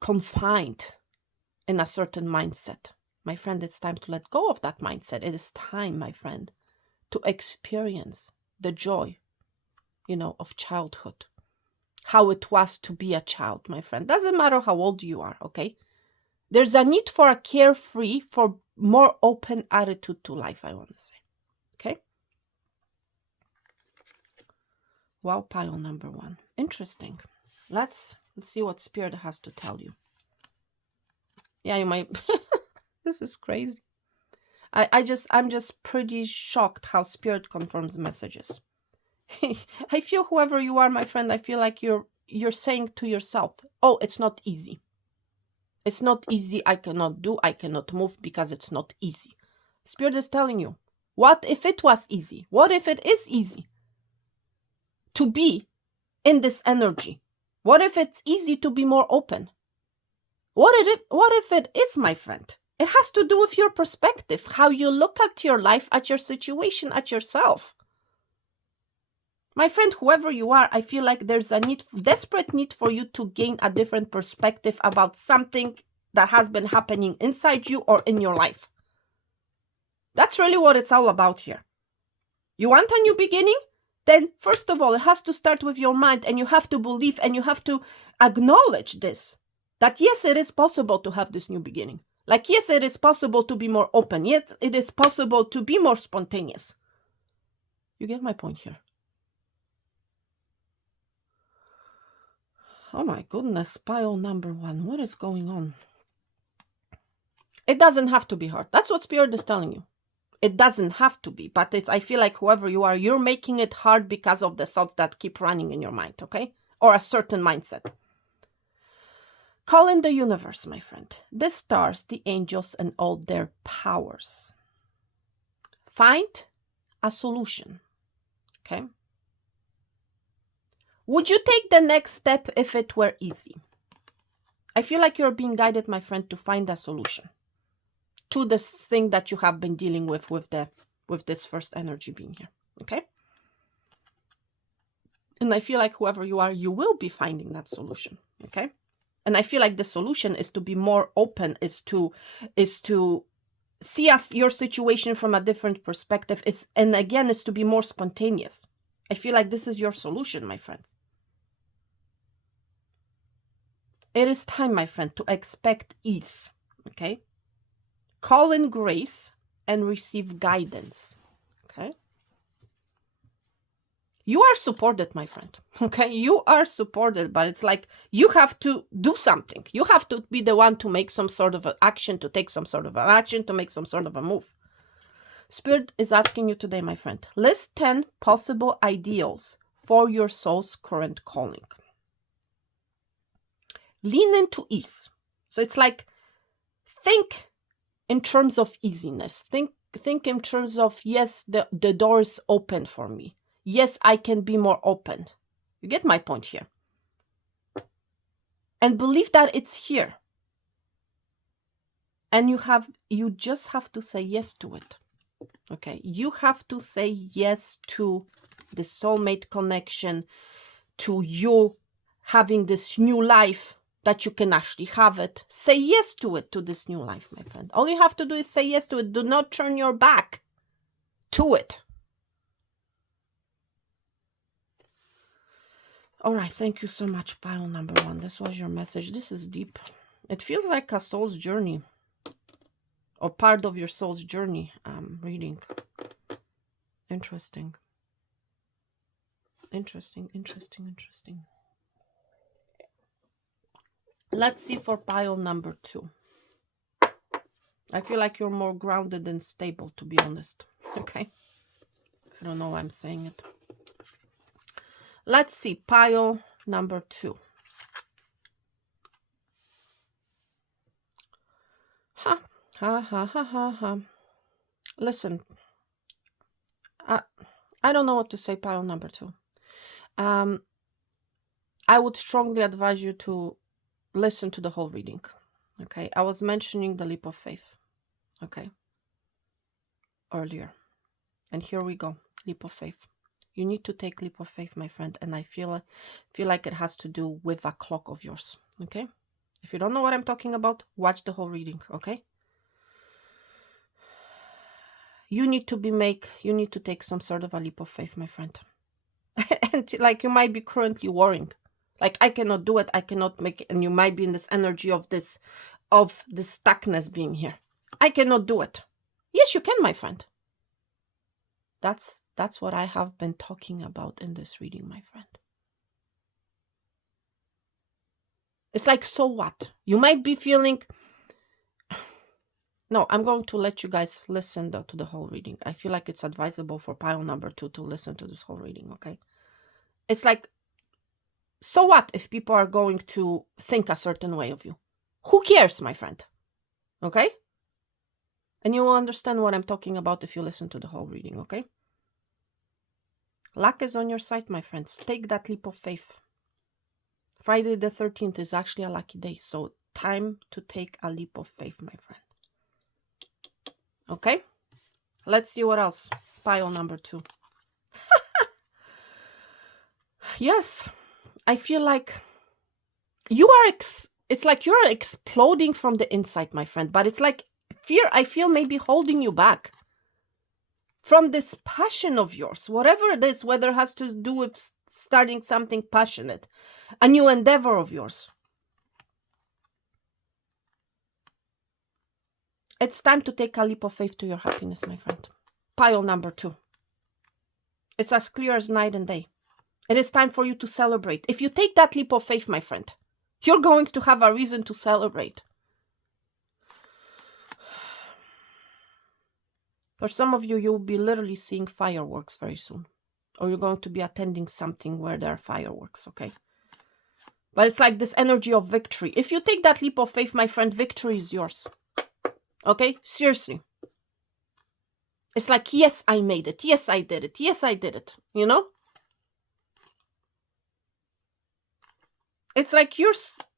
confined in a certain mindset. My friend, it's time to let go of that mindset. It is time, my friend, to experience the joy, you know, of childhood. How it was to be a child, my friend. Doesn't matter how old you are, okay? There's a need for a carefree, for more open attitude to life, I want to say. Okay? Wow, pile number 1. Interesting. Let's see what Spirit has to tell you. Yeah, you might. This is crazy. I'm just pretty shocked how Spirit confirms messages. I feel whoever you are, my friend, I feel like you're saying to yourself, oh, it's not easy. It's not easy. I cannot move because it's not easy. Spirit is telling you, what if it was easy? What if it is easy to be in this energy? What if it's easy to be more open? What if it is, my friend? It has to do with your perspective, how you look at your life, at your situation, at yourself. My friend, whoever you are, I feel like there's a desperate need for you to gain a different perspective about something that has been happening inside you or in your life. That's really what it's all about here. You want a new beginning? Then first of all, it has to start with your mind, and you have to believe and you have to acknowledge this. That yes, it is possible to have this new beginning. Like yes, it is possible to be more open. Yes, it is possible to be more spontaneous. You get my point here. Oh my goodness, pile number 1. What is going on? It doesn't have to be hard. That's what Spirit is telling you. It doesn't have to be, but I feel like whoever you are, you're making it hard because of the thoughts that keep running in your mind, okay? Or a certain mindset. Call in the universe, my friend. The stars, the angels, and all their powers. Find a solution, okay? Would you take the next step if it were easy? I feel like you're being guided, my friend, to find a solution to this thing that you have been dealing with this first energy being here, okay? And I feel like whoever you are, you will be finding that solution, okay? And I feel like the solution is to be more open, is to see your situation from a different perspective, and again, is to be more spontaneous. I feel like this is your solution, my friends. It is time, my friend, to expect ease, okay? Call in grace and receive guidance, okay? You are supported, my friend, okay? You are supported, but it's like you have to do something. You have to be the one to make some sort of an action, to take some sort of an action, to make some sort of a move. Spirit is asking you today, my friend, list 10 possible ideals for your soul's current calling. Lean into ease. So it's like, think in terms of easiness. Think in terms of, yes, the door is open for me. Yes, I can be more open. You get my point here. And believe that it's here. And you just have to say yes to it. Okay, you have to say yes to the soulmate connection, to you having this new life, that you can actually have it. Say yes to it, to this new life, my friend. All you have to do is say yes to it. Do not turn your back to it. All right, thank you so much, pile number 1. This was your message. This is deep. It feels like a soul's journey, or part of your soul's journey reading. Interesting. Interesting. Let's see for pile number 2. I feel like you're more grounded and stable, to be honest. Okay. I don't know why I'm saying it. Let's see, pile number 2. Listen, I don't know what to say, pile number 2. I would strongly advise you to listen to the whole reading. Okay, I was mentioning the leap of faith. Okay, earlier, and here we go. Leap of faith. You need to take leap of faith, my friend, and I feel like it has to do with a clock of yours. Okay, if you don't know what I'm talking about, watch the whole reading. Okay, you need to take some sort of a leap of faith, my friend. And like, you might be currently worrying, like, I cannot do it, I cannot make it, and you might be in this energy of this stuckness being here. I cannot do it. Yes, you can, my friend. That's what I have been talking about in this reading, my friend. It's like, so what? You might be feeling No, I'm going to let you guys listen to the whole reading. I feel like it's advisable for pile number 2 to listen to this whole reading, okay? It's like, so what if people are going to think a certain way of you? Who cares, my friend? Okay? And you will understand what I'm talking about if you listen to the whole reading, okay? Luck is on your side, my friends. Take that leap of faith. Friday the 13th is actually a lucky day, so time to take a leap of faith, my friend. Okay? Let's see what else. Pile number 2. Yes, I feel like you are, it's like you're exploding from the inside, my friend, but it's like fear, I feel, maybe holding you back from this passion of yours, whatever it is, whether it has to do with starting something passionate, a new endeavor of yours. It's time to take a leap of faith to your happiness, my friend. Pile number 2. It's as clear as night and day. It is time for you to celebrate. If you take that leap of faith, my friend, you're going to have a reason to celebrate. For some of you, you'll be literally seeing fireworks very soon. Or you're going to be attending something where there are fireworks, okay? But it's like this energy of victory. If you take that leap of faith, my friend, victory is yours. Okay? Seriously. It's like, yes, I made it. Yes, I did it. Yes, I did it. You know? It's like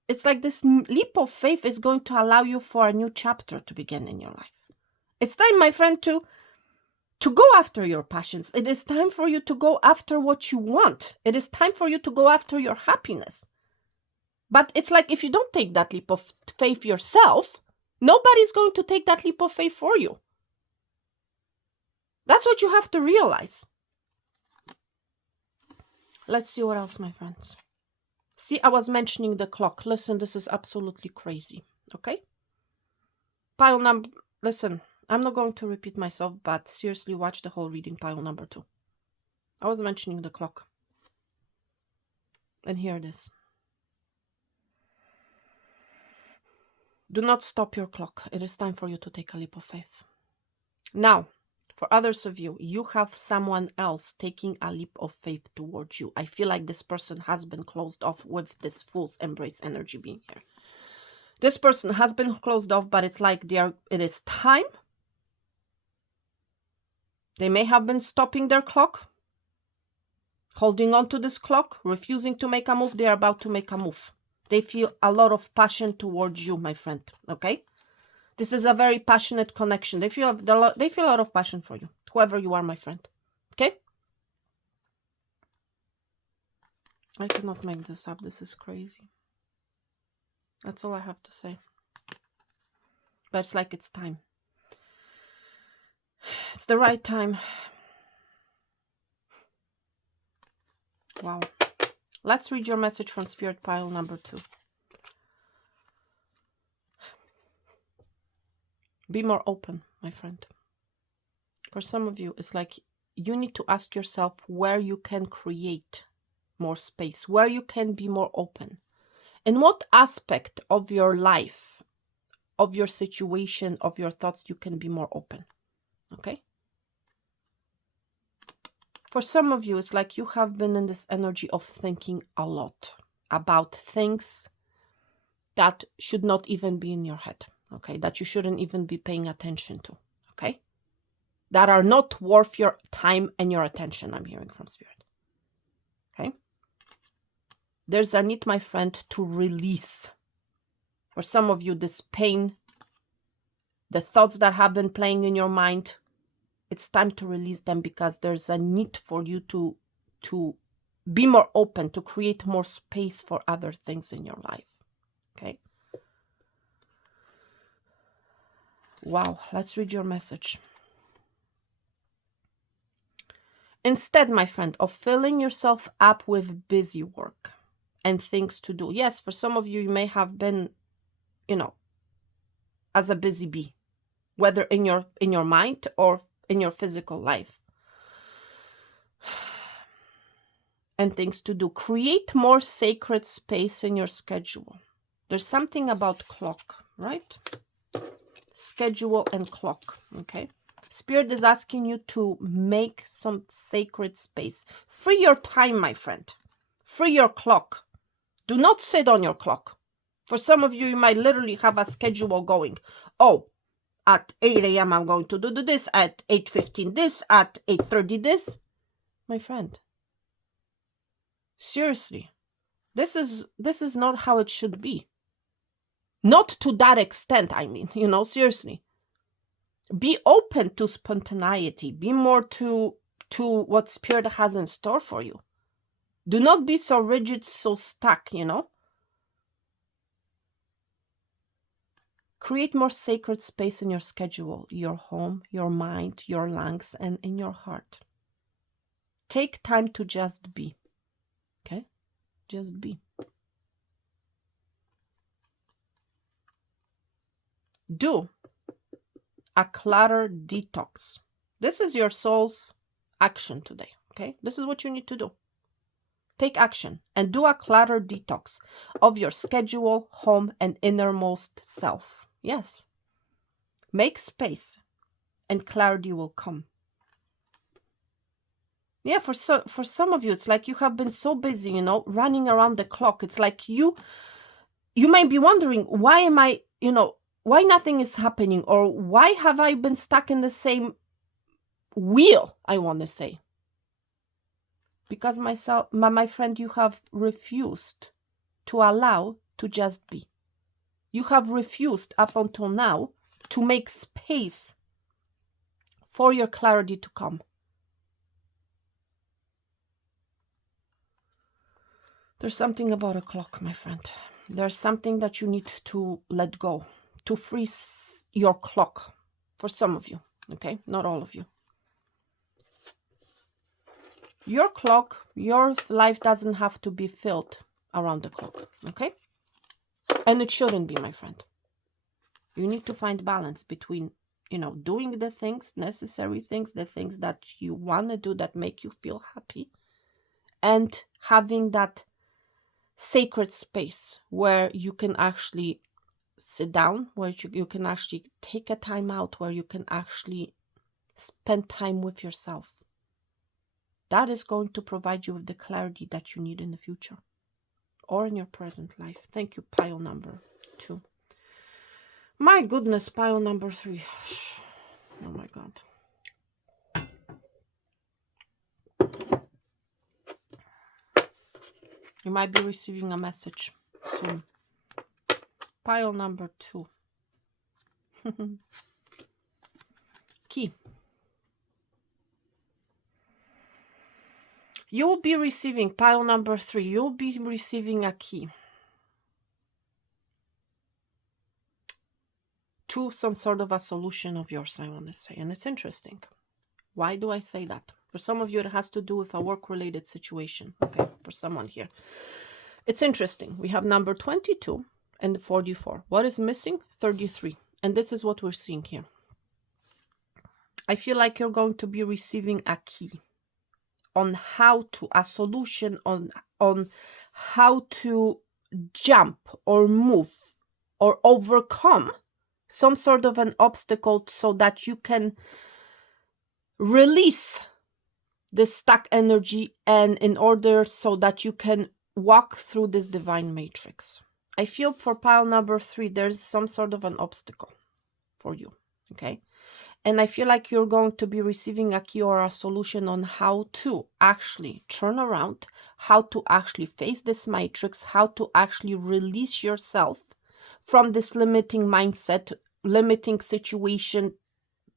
it's like this leap of faith is going to allow you for a new chapter to begin in your life. It's time, my friend, to go after your passions. It is time for you to go after what you want. It is time for you to go after your happiness. But it's like if you don't take that leap of faith yourself, nobody's going to take that leap of faith for you. That's what you have to realize. Let's see what else, my friends. See, I was mentioning the clock. Listen, this is absolutely crazy. Okay? Pile number... Listen, I'm not going to repeat myself, but seriously, watch the whole reading, pile number 2. I was mentioning the clock. And here it is. Do not stop your clock. It is time for you to take a leap of faith. Now, for others of you, you have someone else taking a leap of faith towards you. I feel like this person has been closed off with this Fool's Embrace energy being here. This person has been closed off, but it's like it is time. They may have been stopping their clock, holding on to this clock, refusing to make a move. They are about to make a move. They feel a lot of passion towards you, my friend. Okay? This is a very passionate connection. They feel a lot of passion for you, whoever you are, my friend. Okay? I cannot make this up. This is crazy. That's all I have to say. But it's like it's time. It's the right time. Wow. Let's read your message from Spirit, pile number 2. Be more open, my friend. For some of you, it's like you need to ask yourself where you can create more space, where you can be more open. In what aspect of your life, of your situation, of your thoughts, you can be more open. Okay? For some of you, it's like you have been in this energy of thinking a lot about things that should not even be in your head. Okay? That you shouldn't even be paying attention to. Okay? That are not worth your time and your attention, I'm hearing from Spirit. Okay? There's a need, my friend, to release. For some of you, this pain, the thoughts that have been playing in your mind, it's time to release them because there's a need for you to be more open, to create more space for other things in your life. Okay? Wow, let's read your message. Instead, my friend, of filling yourself up with busy work and things to do. Yes, for some of you, you may have been, as a busy bee, whether in your mind or in your physical life. And things to do. Create more sacred space in your schedule. There's something about clock, right? schedule, and clock. Okay. Spirit is asking you to make some sacred space. Free your time, my friend. Free your clock. Do not sit on your clock. For some of you, you might literally have a schedule going. Oh, at 8 a.m. I'm going to do this. At 8:15 this. At 8:30 this. My friend. Seriously. This is not how it should be. Not to that extent, I mean. You know, seriously. Be open to spontaneity. Be more to what Spirit has in store for you. Do not be so rigid, so stuck, you know. Create more sacred space in your schedule, your home, your mind, your lungs, and in your heart. Take time to just be. Okay? Just be. Do a clutter detox. This is your soul's action today. Okay? This is what you need to do. Take action and do a clutter detox of your schedule, home, and innermost self. Yes. Make space and clarity will come. Yeah, for some of you, it's like you have been so busy, you know, running around the clock. It's like you might be wondering, why am I, you know, why nothing is happening, or why have I been stuck in the same wheel, I want to say. Because my friend, you have refused to allow to just be. You have refused up until now to make space for your clarity to come. There's something about a clock, my friend. There's something that you need to let go, to freeze your clock. For some of you, okay? Not all of you. Your clock, your life doesn't have to be filled around the clock, okay? And it shouldn't be, my friend. You need to find balance between, you know, doing the things, necessary things, the things that you want to do that make you feel happy, and having that sacred space where you can actually sit down, where you can actually take a time out, where you can actually spend time with yourself. That is going to provide you with the clarity that you need in the future or in your present life. Thank you, pile number 2. My goodness, pile number 3. Oh my God. You might be receiving a message soon. Pile number 2. Key. You will be receiving, pile number 3, you'll be receiving a key to some sort of a solution of yours, I want to say. And it's interesting. Why do I say that? For some of you, it has to do with a work-related situation. Okay, for someone here. It's interesting. We have number 22 and 44. What is missing? 33. And this is what we're seeing here. I feel like you're going to be receiving a key on how to, a solution on how to jump or move or overcome some sort of an obstacle so that you can release the stuck energy, and in order so that you can walk through this divine matrix. I feel for pile number 3, there's some sort of an obstacle for you, okay? And I feel like you're going to be receiving a key or a solution on how to actually turn around, how to actually face this matrix, how to actually release yourself from this limiting mindset, limiting situation,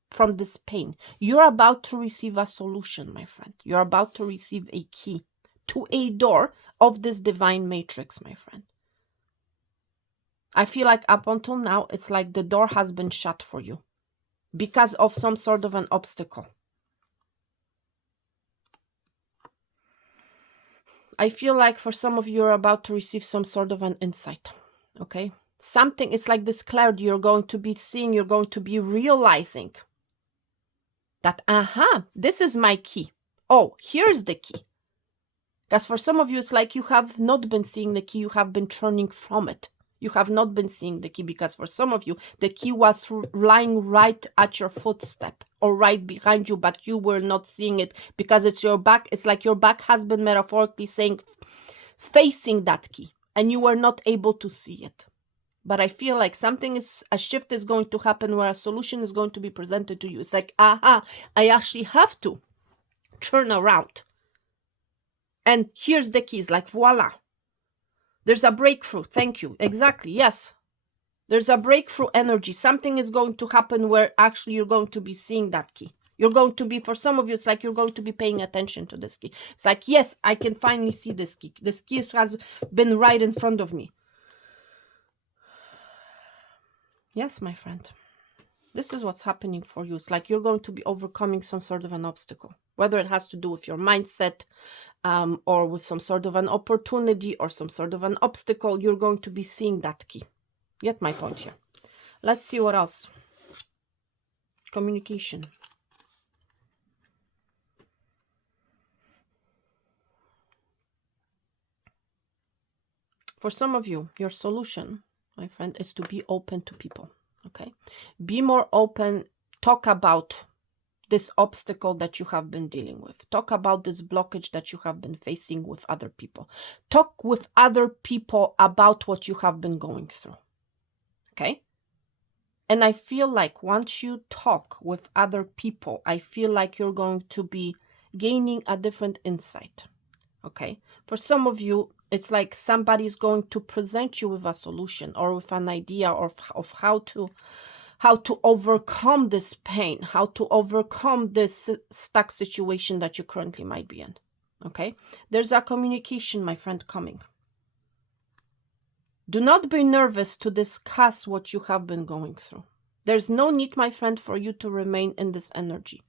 from this pain. You're about to receive a solution, my friend. You're about to receive a key to a door of this divine matrix, my friend. I feel like up until now, it's like the door has been shut for you because of some sort of an obstacle. I feel like for some of you, you're about to receive some sort of an insight, okay? Something, it's like this clarity you're going to be seeing, you're going to be realizing that, this is my key. Oh, here's the key. Because for some of you, it's like you have not been seeing the key, you have been turning from it. You have not been seeing the key because for some of you, the key was lying right at your footstep or right behind you, but you were not seeing it because it's your back. It's like your back has been metaphorically saying, facing that key, and you were not able to see it. But I feel like a shift is going to happen where a solution is going to be presented to you. It's like, aha, I actually have to turn around. And here's the keys, like voila. There's a breakthrough. Thank you. Exactly. Yes. There's a breakthrough energy. Something is going to happen where actually you're going to be seeing that key. You're going to be, for some of you, it's like you're going to be paying attention to this key. It's like, yes, I can finally see this key. This key has been right in front of me. Yes, my friend. This is what's happening for you. It's like you're going to be overcoming some sort of an obstacle, whether it has to do with your mindset or with some sort of an opportunity or some sort of an obstacle. You're going to be seeing that key. Get my point here. Let's see what else. Communication. For some of you, your solution, my friend, is to be open to people. Okay, be more open. Talk about this obstacle that you have been dealing with. Talk about this blockage that you have been facing with other people. Talk with other people about what you have been going through. Okay? And I feel like once you talk with other people, I feel like you're going to be gaining a different insight. Okay? For some of you, it's like somebody's going to present you with a solution or with an idea of how to overcome this pain, how to overcome this stuck situation that you currently might be in. Okay? There's a communication, my friend, coming. Do not be nervous to discuss what you have been going through. There's no need, my friend, for you to remain in this energy.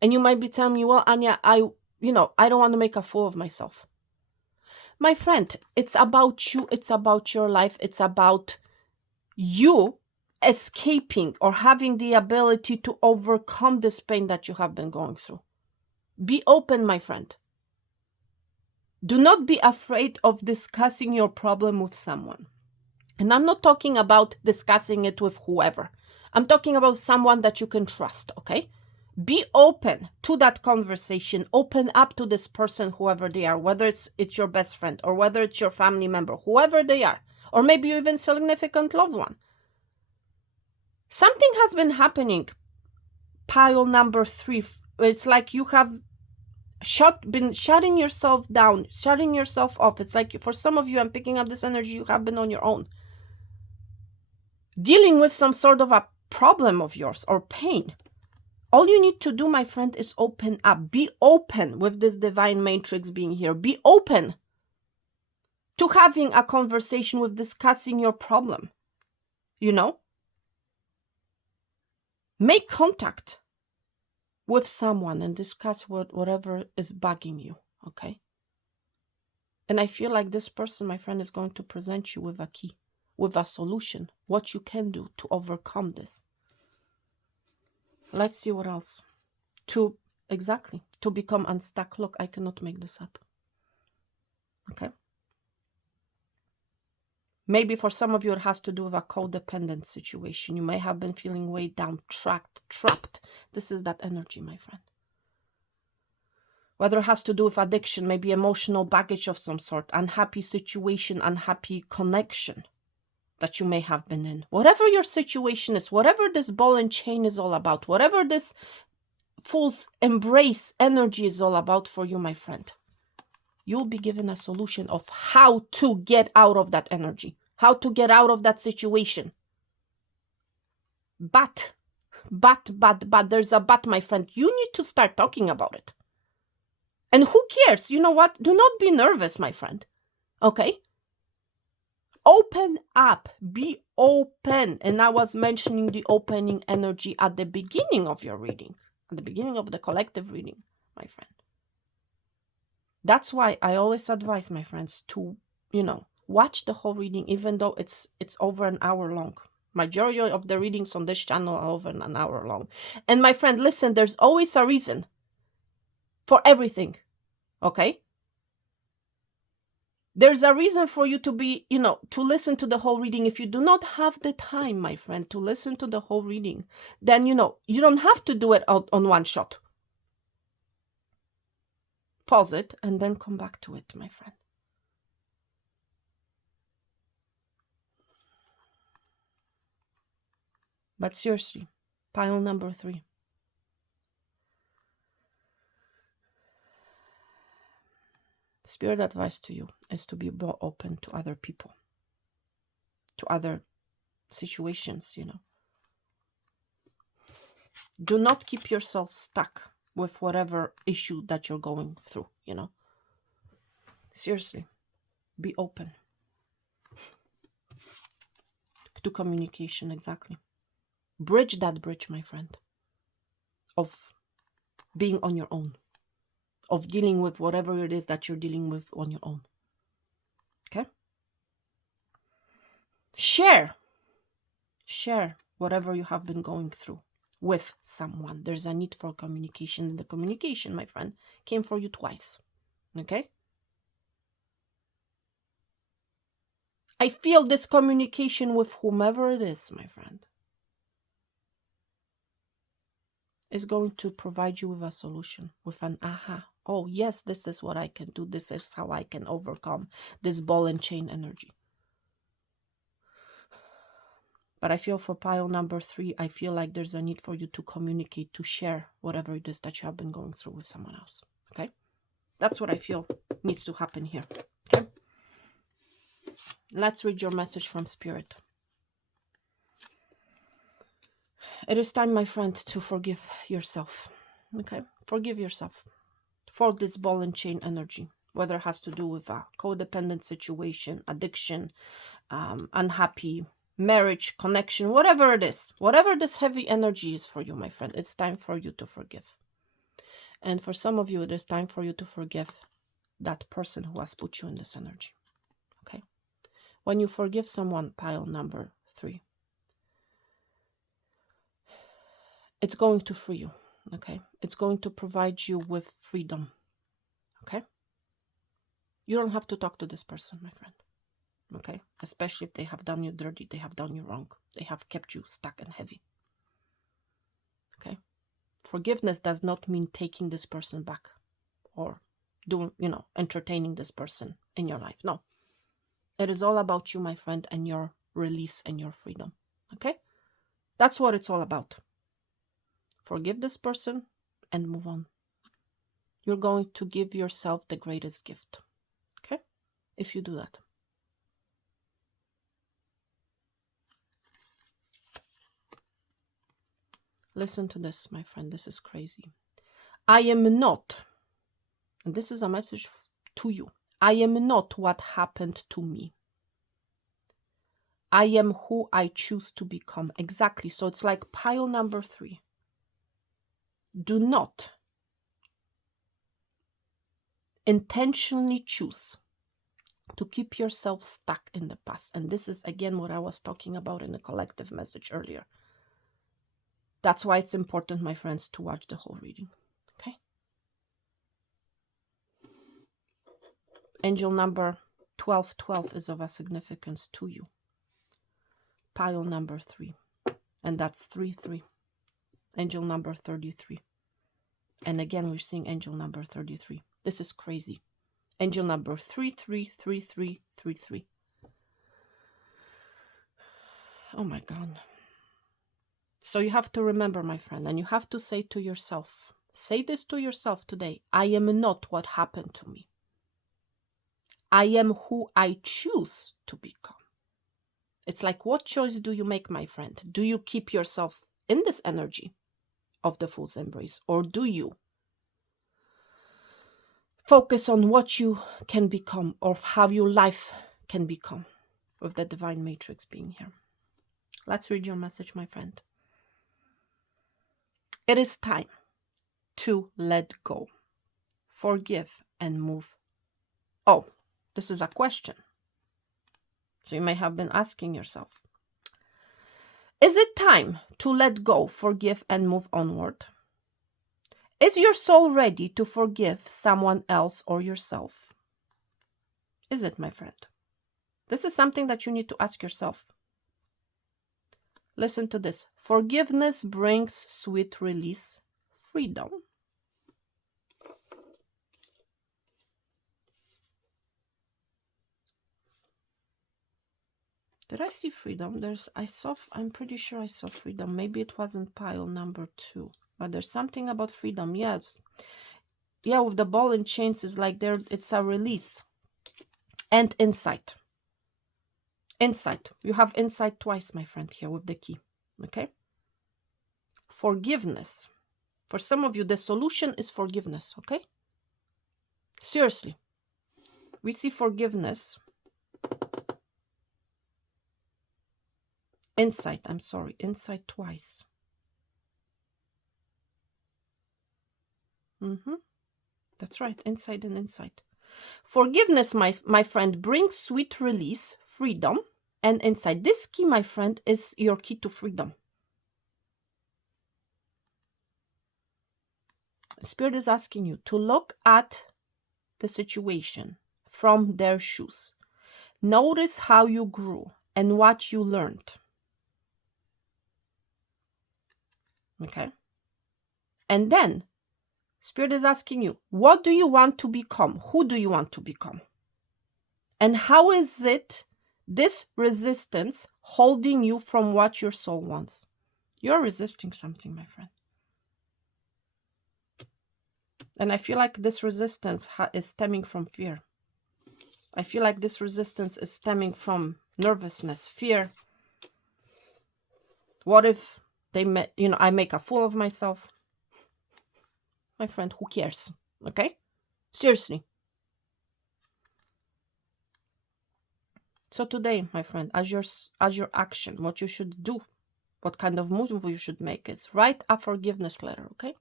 And you might be telling me, well, Anya, I don't want to make a fool of myself. My friend, it's about you. It's about your life. It's about you escaping or having the ability to overcome this pain that you have been going through. Be open, my friend. Do not be afraid of discussing your problem with someone. And I'm not talking about discussing it with whoever. I'm talking about someone that you can trust, okay? Be open to that conversation. Open up to this person, whoever they are, whether it's your best friend or whether it's your family member, whoever they are, or maybe even significant loved one. Something has been happening. Pile number 3. It's like you have been shutting yourself down, shutting yourself off. It's like for some of you, I'm picking up this energy, you have been on your own. Dealing with some sort of a problem of yours or pain. All you need to do, my friend, is open up. Be open with this divine matrix being here. Be open to having a conversation with discussing your problem. You know? Make contact with someone and discuss whatever is bugging you, okay? And I feel like this person, my friend, is going to present you with a key, with a solution, what you can do to overcome this. Let's see what else. To become unstuck. Look, I cannot make this up. Okay? Maybe for some of you, it has to do with a codependent situation. You may have been feeling weighed down, trapped. This is that energy, my friend. Whether it has to do with addiction, maybe emotional baggage of some sort, unhappy situation, unhappy connection that you may have been in. Whatever your situation is, whatever this ball and chain is all about, whatever this fool's embrace energy is all about for you, my friend, you'll be given a solution of how to get out of that energy, how to get out of that situation. But, there's a but, my friend. You need to start talking about it. And who cares? You know what? Do not be nervous, my friend. Okay? Open up. Be open. And I was mentioning the opening energy at the beginning of your reading, at the beginning of the collective reading, my friend. That's why I always advise my friends to, watch the whole reading, even though it's over an hour long. Majority of the readings on this channel are over an hour long. And my friend, listen, there's always a reason for everything. Okay? There's a reason for you to be, to listen to the whole reading. If you do not have the time, my friend, to listen to the whole reading, then, you don't have to do it on one shot. Pause it and then come back to it, my friend. But seriously, pile number 3. Spirit advice to you is to be more open to other people, to other situations, Do not keep yourself stuck with whatever issue that you're going through, Seriously, be open to communication, exactly. Bridge that bridge, my friend, of being on your own, of dealing with whatever it is that you're dealing with on your own. Okay? Share whatever you have been going through with someone. There's a need for communication. The communication, my friend, came for you twice. Okay? I feel this communication with whomever it is, my friend, is going to provide you with a solution, with an aha. Oh, yes, this is what I can do. This is how I can overcome this ball and chain energy. But I feel for pile number 3, I feel like there's a need for you to communicate, to share whatever it is that you have been going through with someone else. Okay? That's what I feel needs to happen here. Okay? Let's read your message from Spirit. It is time, my friend, to forgive yourself. Okay? Forgive yourself for this ball and chain energy, whether it has to do with a codependent situation, addiction, unhappy marriage, connection, whatever it is, whatever this heavy energy is for you, my friend, it's time for you to forgive. And for some of you, it is time for you to forgive that person who has put you in this energy. Okay? When you forgive someone, pile number 3, it's going to free you. Okay? It's going to provide you with freedom. Okay? You don't have to talk to this person, my friend. Okay? Especially if they have done you dirty, they have done you wrong. They have kept you stuck and heavy. Okay? Forgiveness does not mean taking this person back or entertaining this person in your life. No. It is all about you, my friend, and your release and your freedom. Okay? That's what it's all about. Forgive this person and move on. You're going to give yourself the greatest gift. Okay? If you do that. Listen to this, my friend. This is crazy. I am not, and this is a message to you. I am not what happened to me. I am who I choose to become. Exactly. So it's like pile number 3. Do not intentionally choose to keep yourself stuck in the past. And this is, again, what I was talking about in the collective message earlier. That's why it's important, my friends, to watch the whole reading. Okay? Angel number 1212 is of a significance to you. Pile number 3. And that's 33. Angel number 33. And again, we're seeing angel number 33. This is crazy. Angel number 333333. Oh my God. So you have to remember, my friend, and you have to say to yourself, say this to yourself today. I am not what happened to me. I am who I choose to become. It's like, what choice do you make, my friend? Do you keep yourself in this energy of the Fool's Embrace, or do you focus on what you can become or how your life can become with the Divine Matrix being here? Let's read your message, my friend. It is time to let go, forgive, and move. Oh, this is a question. So you may have been asking yourself, is it time to let go, forgive, and move onward? Is your soul ready to forgive someone else or yourself? Is it, my friend? This is something that you need to ask yourself. Listen to this. Forgiveness brings sweet release, freedom. Did I see freedom? I'm pretty sure I saw freedom. Maybe it wasn't pile number 2. But there's something about freedom. Yes. Yeah, with the ball and chains is like it's a release. And insight. Insight. You have insight twice, my friend, here with the key. Okay? Forgiveness. For some of you, the solution is forgiveness. Okay? Seriously. We see forgiveness. Insight. I'm sorry. Insight twice. That's right. Insight and insight. Forgiveness, my friend, brings sweet release, freedom, and insight. This key, my friend, is your key to freedom. Spirit is asking you to look at the situation from their shoes. Notice how you grew and what you learned. Okay? And then, Spirit is asking you, what do you want to become? Who do you want to become? And how is it, this resistance, holding you from what your soul wants? You're resisting something, my friend. And I feel like this resistance is stemming from fear. I feel like this resistance is stemming from nervousness, fear. What if I make a fool of myself? My friend, who cares? Okay? Seriously. So today, my friend, as your action, what you should do, what kind of move you should make is write a forgiveness letter, okay?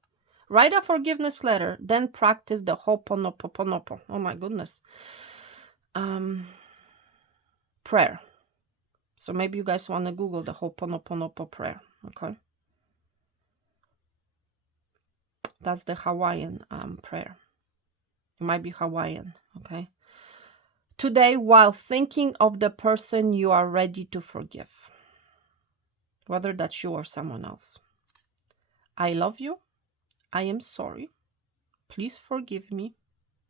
Write a forgiveness letter, then practice the Ho'oponoponopono. Oh my goodness. Prayer. So maybe you guys want to Google the Ho'oponopono prayer, okay? That's the Hawaiian prayer. It might be Hawaiian, okay? Today, while thinking of the person you are ready to forgive, whether that's you or someone else, I love you. I am sorry. Please forgive me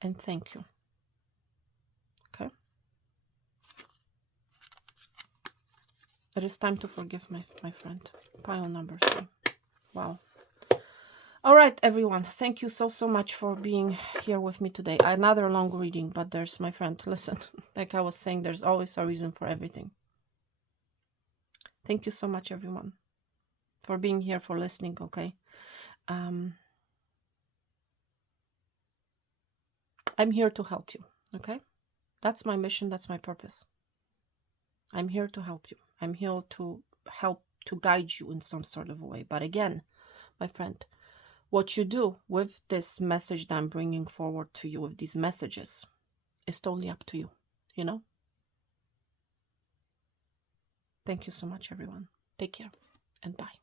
and thank you. Okay? It is time to forgive my friend. Pile number 3. Wow. All right, everyone. Thank you so much for being here with me today. Another long reading, but there's, my friend, listen, like I was saying, there's always a reason for everything. Thank you so much, everyone, for being here, for listening, okay? I'm here to help you, okay? That's my mission. That's my purpose. I'm here to help you. I'm here to help to guide you in some sort of way. But again, my friend, what you do with this message that I'm bringing forward to you, with these messages, is totally up to you, you know? Thank you so much, everyone. Take care and bye.